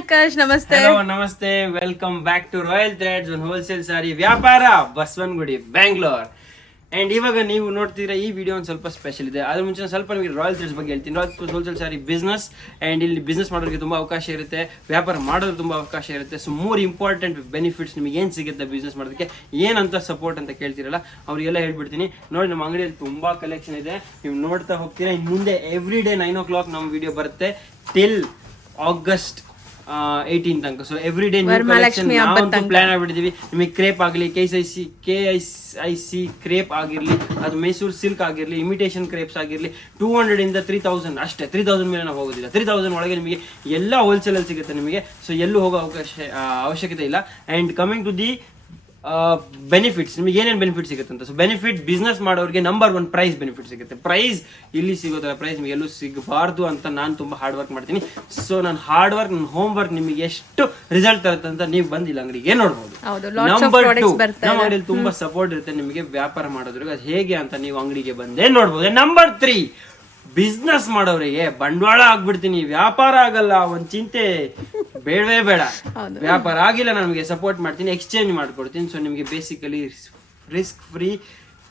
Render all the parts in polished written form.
ಆಕಾಶ್, ನಮಸ್ತೆ. ನಮಸ್ತೆ, welcome back to Royal Threads, ಒಂದು ಹೋಲ್ಸೇಲ್ ಸಾರಿ ವ್ಯಾಪಾರ, ಬಸವನಗುಡಿ, ಬ್ಯಾಂಗ್ಳೂರ್. ಅಂಡ್ ಇವಾಗ ನೀವು ನೋಡ್ತಿದ್ರೆ ಈ ವಿಡಿಯೋ ಒಂದು ಸ್ವಲ್ಪ ಸ್ಪೆಷಲ್ ಇದೆ. ಅದ್ರ ಮುಂಚೆ ಸ್ವಲ್ಪ ನಿಮಗೆ ರಾಯಲ್ ಥ್ರೆಡ್ಸ್ ಬಗ್ಗೆ ಹೇಳ್ತೀನಿ. Royal wholesale sorry business, and ಇಲ್ಲಿ ಬಿಸ್ನೆಸ್ ಮಾಡೋರಿಗೆ ತುಂಬ ಅವಕಾಶ ಇರುತ್ತೆ, ವ್ಯಾಪಾರ ಮಾಡೋದು ತುಂಬ ಅವಕಾಶ ಇರುತ್ತೆ. ಸೊ ಮೋರ್ ಇಂಪಾರ್ಟೆಂಟ್ ಬೆನಿಫಿಟ್ಸ್ ನಿಮಗೆ ಏನು ಸಿಗುತ್ತೆ ಬಿಸ್ನೆಸ್ ಮಾಡೋದಕ್ಕೆ, ಏನಂತ ಸಪೋರ್ಟ್ ಅಂತ ಕೇಳ್ತಿರಲ್ಲ ಅವರಿಗೆಲ್ಲ ಹೇಳ್ಬಿಡ್ತೀನಿ. ನೋಡಿ, ನಮ್ಮ ಅಂಗಡಿಯಲ್ಲಿ ತುಂಬ ಕಲೆಕ್ಷನ್ ಇದೆ, ನೀವು ನೋಡ್ತಾ ಹೋಗ್ತೀರಾ. ಇನ್ನು ಮುಂದೆ ಎವ್ರಿ ಡೇ 9 o'clock ನಮ್ಮ ವಿಡಿಯೋ ಬರುತ್ತೆ ಟಿಲ್ August 18 ತನಕ. ಸೊ ಎವ್ರಿ ಡೇ ಪ್ಲಾನ್ ಆಗ್ಬಿಟ್ಟಿದೀವಿ. ನಿಮಗೆ ಕ್ರೇಪ್ ಆಗಲಿ, KIC ಕ್ರೇಪ್ ಆಗಿರ್ಲಿ, ಅದು ಮೈಸೂರು ಸಿಲ್ಕ್ ಆಗಿರ್ಲಿ, ಇಮಿಟೇಷನ್ ಕ್ರೇಪ್ಸ್ ಆಗಿರ್ಲಿ, 200 ಇಂದ 3000 ಅಷ್ಟೇ. 3000 ಮೇಲೆ ನಾವು ಹೋಗೋದಿಲ್ಲ. 3000 ಒಳಗೆ ನಿಮಗೆ ಎಲ್ಲ ಹೋಲ್ಸೇಲ್ ಅಲ್ಲಿ ಸಿಗುತ್ತೆ ನಿಮಗೆ. ಸೊ ಎಲ್ಲೂ ಹೋಗೋ ಅವಶ್ಯಕತೆ ಇಲ್ಲ. And coming to the benefits, ನಿಮಗೆ ಏನೇನು ಬೆನಿಫಿಟ್ ಸಿಗುತ್ತೆ ಅಂತ. ಸೊ ಬೆನಿಫಿಟ್, ಬಿಸ್ನೆಸ್ ಮಾಡೋರಿಗೆ ನಂಬರ್ 1 ಪ್ರೈಸ್ ಬೆನಿಫಿಟ್ ಸಿಗುತ್ತೆ. ಪ್ರೈಸ್ ಇಲ್ಲಿ ಸಿಗೋದಿಲ್ಲ, ಪ್ರೈಸ್ ನಿಮಗೆ ಎಲ್ಲೂ ಸಿಗಬಾರ್ದು ಅಂತ ನಾನು ತುಂಬ ಹಾರ್ಡ್ ವರ್ಕ್ ಮಾಡ್ತೀನಿ. ಸೊ ನನ್ನ ಹಾರ್ಡ್ ವರ್ಕ್, ನನ್ನ ಹೋಮ್ ವರ್ಕ್ ನಿಮಗೆ ಎಷ್ಟು ರಿಸಲ್ಟ್ ತರುತ್ತೆ ಅಂತ ನೀವು ಬಂದಿಲ್ಲ ಅಂಗಡಿಗೆ ನೋಡ್ಬೋದು. ನಂಬರ್ 2, ನಮ್ಮ ಅಂಗಡಿಯಲ್ಲಿ ತುಂಬಾ ಸಪೋರ್ಟ್ ಇರುತ್ತೆ ನಿಮಗೆ ವ್ಯಾಪಾರ ಮಾಡೋದ್ರಿಗೆ. ಅದು ಹೇಗೆ ಅಂತ ನೀವು ಅಂಗಡಿಗೆ ಬಂದೇ ನೋಡ್ಬೋದು. ನಂಬರ್ 3, ಬಿಸ್ನೆಸ್ ಮಾಡೋರಿಗೆ ಬಂಡವಾಳ ಆಗ್ಬಿಡ್ತೀನಿ, ವ್ಯಾಪಾರ ಆಗಲ್ಲ, ಒಂದ್ ಚಿಂತೆ ಬೇಡವೇ ಬೇಡ. ವ್ಯಾಪಾರ ಆಗಿಲ್ಲ, ನಮಗೆ ಸಪೋರ್ಟ್ ಮಾಡ್ತೀನಿ, ಎಕ್ಸ್ಚೇಂಜ್ ಮಾಡ್ಕೊಡ್ತೀನಿ. ಸೊ ನಿಮಗೆ basically risk free,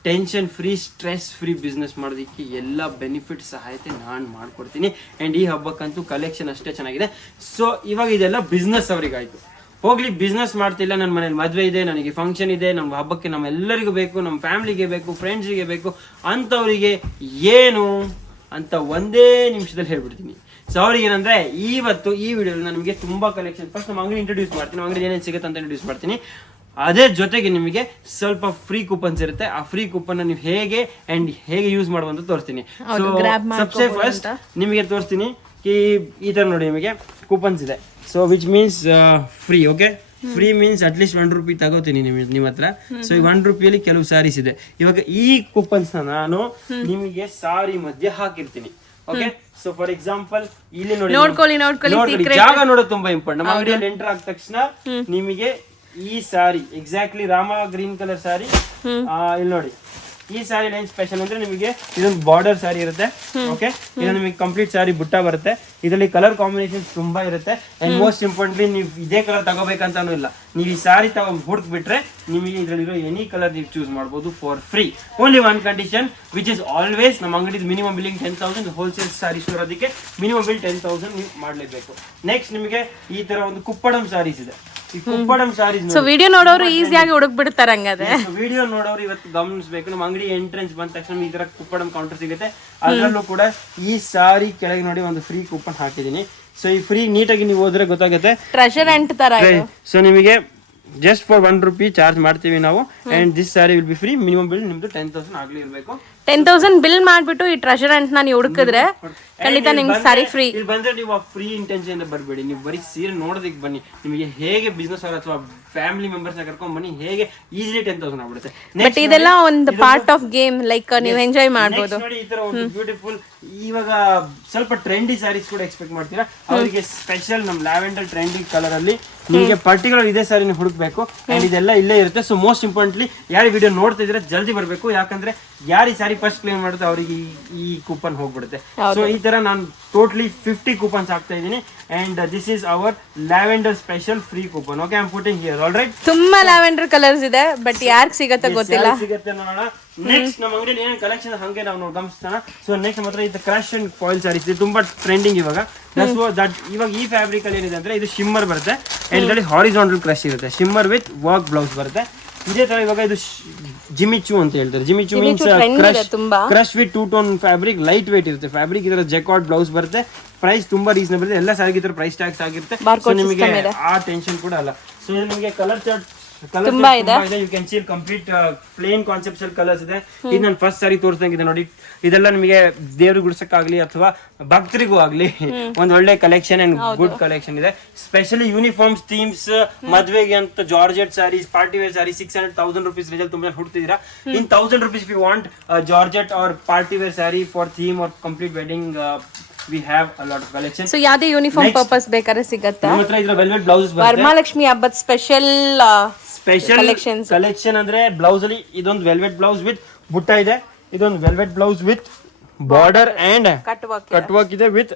tension free, stress free business ಮಾಡೋದಕ್ಕೆ ಎಲ್ಲ ಬೆನಿಫಿಟ್ ಸಹಾಯತೆ ನಾನು ಮಾಡ್ಕೊಡ್ತೀನಿ. ಆ್ಯಂಡ್ ಈ ಹಬ್ಬಕ್ಕಂತೂ ಕಲೆಕ್ಷನ್ ಅಷ್ಟೇ ಚೆನ್ನಾಗಿದೆ. ಸೊ ಇವಾಗ ಇದೆಲ್ಲ ಬಿಸ್ನೆಸ್ ಅವರಿಗಾಯ್ತು. ಹೋಗ್ಲಿ, ಬಿಸ್ನೆಸ್ ಮಾಡ್ತಿಲ್ಲ, ನನ್ನ ಮನೇಲಿ ಮದುವೆ ಇದೆ, ನನಗೆ ಫಂಕ್ಷನ್ ಇದೆ, ನಮ್ಮ ಹಬ್ಬಕ್ಕೆ ನಮ್ಮೆಲ್ಲರಿಗೂ ಬೇಕು, ನಮ್ಮ ಫ್ಯಾಮಿಲಿಗೆ ಬೇಕು, ಫ್ರೆಂಡ್ಸಿಗೆ ಬೇಕು ಅಂಥವರಿಗೆ ಏನು ಅಂತ ಒಂದೇ ನಿಮಿಷದಲ್ಲಿ ಹೇಳ್ಬಿಡ್ತೀನಿ. ಸೊ ಅವ್ರಿಗೆ ಏನಂದ್ರೆ, ಇವತ್ತು ಈ ವಿಡಿಯೋದಲ್ಲಿ ನಾನು ನಿಮಗೆ ತುಂಬಾ ಕಲೆಕ್ಷನ್, ಫಸ್ಟ್ ನಮ್ಮ ಅಂಗಡಿ ಇಂಟ್ರೊಡ್ಯೂಸ್ ಮಾಡ್ತೀನಿ, ಅಂಗಡಿ ಏನೇನು ಸಿಗುತ್ತೆ ಅಂತ ಇಂಟ್ರೊಡ್ಯೂಸ್ ಮಾಡ್ತೀನಿ. ಅದೇ ಜೊತೆಗೆ ನಿಮಗೆ ಸ್ವಲ್ಪ ಫ್ರೀ ಕೂಪನ್ಸ್ ಇರುತ್ತೆ. ಆ ಫ್ರೀ ಕೂಪನ್ ನೀವು ಹೇಗೆ ಯೂಸ್ ಮಾಡುವಂತ ತೋರಿಸ್ತೀನಿ. ಸೊ ಸಬ್ಸೆ ಫಸ್ಟ್ ನಿಮಗೆ ತೋರಿಸ್ತೀನಿ. ಈ ತರ ನೋಡಿ, ನಿಮಗೆ ಕೂಪನ್ಸ್ ಇದೆ. So which means free. Okay, free means at least ₹1 ತಗೋತೀನಿ ನಿಮ್ಮ ಹತ್ರ. ಸೊ ಈ ₹1 ಕೆಲವು ಸಾರೀಸ್ ಇದೆ. ಇವಾಗ ಈ ಕೂಪನ್ಸ್ ನಾನು ನಿಮಗೆ ಸಾರಿ ಮಧ್ಯೆ ಹಾಕಿರ್ತೀನಿ. ಓಕೆ, ಸೊ ಫಾರ್ ಎಕ್ಸಾಂಪಲ್ ಇಲ್ಲಿ ನೋಡಿ, ಜಾಗ ನೋಡೋದು ತುಂಬಾ ಇಂಪಾರ್ಟೆಂಟ್. ನಮ್ಮ ಅಂಗಡಿಯಲ್ಲಿ ಎಂಟರ್ ಆದ ತಕ್ಷಣ ನಿಮಗೆ ಈ ಸಾರಿ ಎಕ್ಸಾಕ್ಟ್ಲಿ ರಾಮ ಗ್ರೀನ್ ಕಲರ್ ಸಾರಿ, ಇಲ್ಲಿ ನೋಡಿ, ಈ ಸಾರಿ ಏನ್ ಸ್ಪೆಷಲ್ ಅಂದ್ರೆ ನಿಮಗೆ ಇದೊಂದು ಬಾರ್ಡರ್ ಸಾರಿ ಇರುತ್ತೆ. ಓಕೆ, ಇದು ನಿಮಗೆ ಕಂಪ್ಲೀಟ್ ಸಾರಿ ಬುಟ್ಟ ಬರುತ್ತೆ. ಇದರಲ್ಲಿ ಕಲರ್ ಕಾಂಬಿನೇಷನ್ ತುಂಬಾ ಇರುತ್ತೆ. ಅಂಡ್ ಮೋಸ್ಟ್ ಇಂಪಾರ್ಟೆಂಟ್ಲಿ, ನೀವು ಇದೇ ಕಲರ್ ತಗೋಬೇಕಂತಾನು ಇಲ್ಲ. ನೀವು ಈ ಸಾರಿ ತಗೊಂಡು ಹುಡುಕ್ ಬಿಟ್ರೆ ನಿಮಗೆ ಇದರಲ್ಲಿರೋ ಎನಿ ಕಲರ್ ನೀವು ಚೂಸ್ ಮಾಡಬಹುದು for free. Only one condition, which is always ನಮ್ಮ ಅಂಗಡಿ ಮಿನಿಮಮ್ ಬಿಲ್ಲಿಂಗ್ 10,000. ಹೋಲ್ಸೇಲ್ ಸಾರೀಸ್ ಇರೋದಕ್ಕೆ ಮಿನಿಮಮ್ ಬಿಲ್ 10,000 ನೀವು ಮಾಡಲೇಬೇಕು. ನೆಕ್ಸ್ಟ್ ನಿಮಗೆ ಈ ತರ ಒಂದು ಕುಪ್ಪಡಂ ಸಾರೀಸ್ ಇದೆ. ಈ ಕುಪ್ಪಡಂ ಸಾರೀಸ್ ವಿಡಿಯೋ ನೋಡೋರು ಈಸಿಯಾಗಿ ಹುಡುಕ್ ಬಿಡ್ತಾರೆ. ಹಂಗಾದ್ರೆ ವಿಡಿಯೋ ನೋಡೋರು ಇವತ್ತು ಗಮನಿಸಬೇಕು. ನಮ್ಮ ಅಂಗಡಿ ಎಂಟ್ರೆನ್ಸ್ ಬಂದ ತಕ್ಷಣ ಈ ತರ ಕುಪ್ಪಡಂ ಕೌಂಟರ್ ಸಿಗುತ್ತೆ. ಅದರಲ್ಲೂ ಕೂಡ ಈ ಸಾರಿ ಕೆಳಗೆ ನೋಡಿ ಒಂದು ಫ್ರೀ ಕೂಪನ್ ಹಾಕಿದೀನಿ. ಸೊ ಈ ಫ್ರೀ ನೀಟಾಗಿ ನೀವು ಹೋದ್ರೆ ಗೊತ್ತಾಗುತ್ತೆ. ಟ್ರೆಷರ್ ಅಂಟ್ ತರ. ಸೊ ನಿಮಗೆ ಜಸ್ಟ್ ಫಾರ್ ₹1 ಚಾರ್ಜ್ ಮಾಡ್ತೀವಿ ನಾವು. And this sorry will be free. Minimum bill ನಿಮ್ದು 10,000 ಆಗ್ಲಿ ಇರಬೇಕು. 10,000 ಬಿಲ್ ಮಾಡ್ಬಿಟ್ಟು ಈ ಟ್ರೆಷರ್ ಅಂಟ್ ನಾನು ಹುಡುಕಿದ್ರೆ ಖಂಡಿತ ನಿಮ್ಗೆ ಸಾರಿ ಫ್ರೀ. ಇಲ್ಲಿ ಬಂದ್ರೆ ನೀವು ಆ ಫ್ರೀ ಇಂಟೆನ್ಷನ್ ಬರಬೇಡಿ. ನೀವು ಬರೀ ಸೀರೆ ನೋಡೋದಕ್ಕೆ ಬನ್ನಿ. ನಿಮಗೆ ಹೇಗೆ ಬಿಸ್ನೆಸ್ ಅವ್ರ ಅಥವಾ ಫ್ಯಾಮಿಲಿ ಮೆಂಬರ್ಸ್ ನ ಕರ್ಕೊಂಡ್ ಬನ್ನಿ, ಹೇಗೆ ಈಸಿಲಿ 10,000 ಆಗ್ಬಿಡುತ್ತೆ. ಬಟ್ ಇದೆಲ್ಲ ಒಂದು ಪಾರ್ಟ್ ಆಫ್ ಗೇಮ್, ಲೈಕ್ ನೀವು ಎಂಜಾಯ್ ಮಾಡಬಹುದು. ನೋಡಿ, ಈ ತರ ಒಂದು ಬ್ಯೂಟಿಫುಲ್, ಇವಾಗ ಸ್ವಲ್ಪ ಟ್ರೆಂಡಿ ಸ್ಯಾರೀಸ್ ಕೂಡ ಎಕ್ಸ್ಪೆಕ್ಟ್ ಮಾಡ್ತೀರಾ, ಅವರಿಗೆ ಸ್ಪೆಷಲ್ ನಮ್ಮ ಲ್ಯಾವೆಂಡರ್ ಟ್ರೆಂಡಿ ಕಲರ್ ಅಲ್ಲಿ ನಿಮಗೆ ಪರ್ಟಿಕ್ಯುಲರ್ ಇದೇ ಸಾರಿನ ಹುಡುಕ್ಬೇಕು. ಅಂಡ್ ಇದೆಲ್ಲ ಇಲ್ಲೇ ಇರುತ್ತೆ. ಸೊ ಮೋಸ್ಟ್ ಇಂಪಾರ್ಟೆಂಟ್ಲಿ, ಯಾರು ವಿಡಿಯೋ ನೋಡ್ತಾ ಇದ್ರೆ ಜಲ್ದಿ ಬರಬೇಕು. ಯಾಕಂದ್ರೆ ಯಾರು ಈ ಸಾರಿ ಫಸ್ಟ್ ಕ್ಲೇಮ್ ಮಾಡುತ್ತೆ ಅವರಿಗೆ ಈ ಕೂಪನ್ ಹೋಗ್ಬಿಡುತ್ತೆ. ಸೊ ಈ ತರ ನಾನು ಟೋಟಲಿ 50 ಕೂಪನ್ಸ್ ಹಾಕ್ತಾ ಇದ್ದೀನಿ. And this is hour lavender special free coupon. Okay, I am putting here. All right, ತುಂಬಾ ಲ್ಯಾವೆಂಡರ್ ಕಲರ್ಸ್ ಇದೆ, ಬಟ್ ಯಾರಿಗೆ ಸಿಗುತ್ತೆ ಗೊತ್ತಿಲ್ಲ. ಸಿಗುತ್ತೆ ನೋಡೋಣ. ನೆಕ್ಸ್ಟ್ ನಮ್ಮ ಅಂಗಡಿಯಲ್ಲಿ ಏನೇನು ಕಲೆಕ್ಷನ್ ಹಂಗೆ ನಾವು ಗಮನಿಸೋಣ. ಸೊ ನೆಕ್ಸ್ಟ್ ನಮ್ಮ ಹತ್ರ ಇದು ಕ್ರಶ್ ಅಂಡ್ ಫಾಯಿಲ್ ಸಾರೀಸ್ ಇದೆ, ತುಂಬಾ ಟ್ರೆಂಡಿಂಗ್ ಇವಾಗ. ಇವಾಗ ಈ ಫ್ಯಾಬ್ರಿಕ್ ಅಲ್ಲಿ ಏನಿದೆ ಅಂದ್ರೆ, ಇದು ಶಿಮ್ಮರ್ ಬರುತ್ತೆ. ಅಂಡ್ ಇದರಲ್ಲಿ ಹಾರಿಜಾಂಟಲ್ ಕ್ರಶ್ ಇರುತ್ತೆ, ಶಿಮ್ಮರ್ ವಿತ್ ವರ್ಕ್ ಬ್ಲೌಸ್ ಬರುತ್ತೆ. ಇದೇ ತರ ಇವಾಗ ಇದು ಜಿಮಿಚು ಅಂತ ಹೇಳ್ತಾರೆ. ಜಿಮಿಚು means crush with 2 tone fabric, light weight ಇರುತ್ತೆ ಫ್ಯಾಬ್ರಿಕ್. ಇದರ ಜೆಕಾರ್ಡ್ ಬ್ಲೌಸ್ ಬರುತ್ತೆ. ಪ್ರೈಸ್ ತುಂಬಾ ರೀಸನಬಲ್ ಇದೆ. ಎಲ್ಲ ಸಾರಿಗೆ ಇದರ ಪ್ರೈಸ್ ಟ್ಯಾಕ್ಸ್ ಆಗಿರುತ್ತೆ. ಸೊ ನಿಮಗೆ ಆ ಟೆನ್ಷನ್ ಕೂಡ ಅಲ್ಲ. ಸೊ ಇದು ನಿಮಗೆ ಕಲರ್ ಚಾರ್ಟ್ ತುಂಬಾ ಇದೆ. You can see complete plain conceptual colours ಇದೆ. ಇದು ನಾನು ಫಸ್ಟ್ ಸಾರಿ ತೋರಿಸ್ದಂಗಿದೆ ನೋಡಿ. ಇದೆಲ್ಲ ನಿಮಗೆ ದೇವ್ರಿಗೆ ಗುಡ್ಸಕ್ಕಾಗ್ಲಿ ಅಥವಾ ಭಕ್ತರಿಗೂ ಆಗ್ಲಿ ಒಂದು ಒಳ್ಳೆ ಕಲೆಕ್ಷನ್ ಅಂಡ್ ಗುಡ್ ಕಲೆಕ್ಷನ್ ಇದೆ. ಸ್ಪೆಷಲಿ ಯೂನಿಫಾರ್ಮ್ಸ್, ಥೀಮ್ಸ್, ಮದ್ವೆಗೆ ಅಂತ georgette sarees, party wear sari, ₹600,000 ರೇಂಜಲ್ಲಿ ತುಂಬಾ ಹುಡುಕ್ತಿದ್ದೀರಾ. In ₹1,000 if you want georgette or party wear sari for theme or complete wedding, we have a lot of collection. So ಯಾವ್ದೇ ಯೂನಿಫಾರ್ಮ್ ಪರ್ಪಸ್ ಬೇಕಾದ್ರೆ ಸಿಗುತ್ತೆ. ನಮ್ಮ ಹತ್ರ ಇದರ ವೆಲ್ವೆಟ್ ಬ್ಲೌಸಸ್ ಬರುತ್ತೆ. ವರಮಹಾಲಕ್ಷ್ಮಿ ಹಬ್ಬದ ಸ್ಪೆಷಲ್ ಕಲೆಕ್ಷನ್ ಅಂದ್ರೆ ಬ್ಲೌಸ್ ಅಲ್ಲಿ ಇದೊಂದು ವೆಲ್ವೆಟ್ ಬ್ಲೌಸ್ ವಿತ್ ಬುಟ್ಟ ಇದೆ. ಇದೊಂದು velvet blouse with border and cut work cut work ಇದೆ with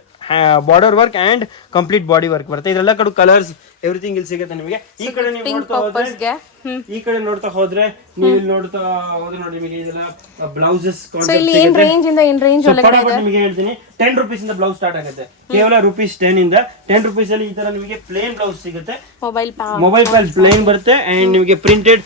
border work and complete body work ಬರುತ್ತೆ. ಇದೆಲ್ಲ ಕಡೆ ಕಲರ್ಸ್ ಎವ್ರಿಥಿಂಗ್ ಇಲ್ಲಿ ಸಿಗುತ್ತೆ ನಿಮಗೆ. ಈ ಕಡೆ ನೀವು ನೋಡ್ತಾ ಹೋದ್ರೆ ಈ ಕಡೆ ನೋಡ್ತಾ ಹೋದ್ರೆ ನೀವು ಇಲ್ಲಿ ನೋಡ್ತಾ ಹೋದ್ರೆ ನೋಡಿ ನಿಮಗೆ ಇದೆಲ್ಲ ಬ್ಲೌಸಸ್ ಇಲ್ಲಿ ಏನ್ ರೇಂಜ್ ಇಂದ ಏನ್ ರೇಂಜ್ ಒಳಗಡೆ ನಿಮಗೆ ಹೇಳ್ತೀನಿ 10 rupees ಇಂದ ಬ್ಲೌಸ್ ಸ್ಟಾರ್ಟ್ ಆಗುತ್ತೆ. ಕೇವಲ ₹10 ಇಂದ 10 rupees ಅಲ್ಲಿ ಈ ತರ ನಿಮಗೆ ಪ್ಲೇನ್ ಬ್ಲೌಸ್ ಸಿಗುತ್ತೆ. ಮೊಬೈಲ್ ಪ್ಲೇನ್ ಬರುತ್ತೆ ಅಂಡ್ ನಿಮಗೆ ಪ್ರಿಂಟೆಡ್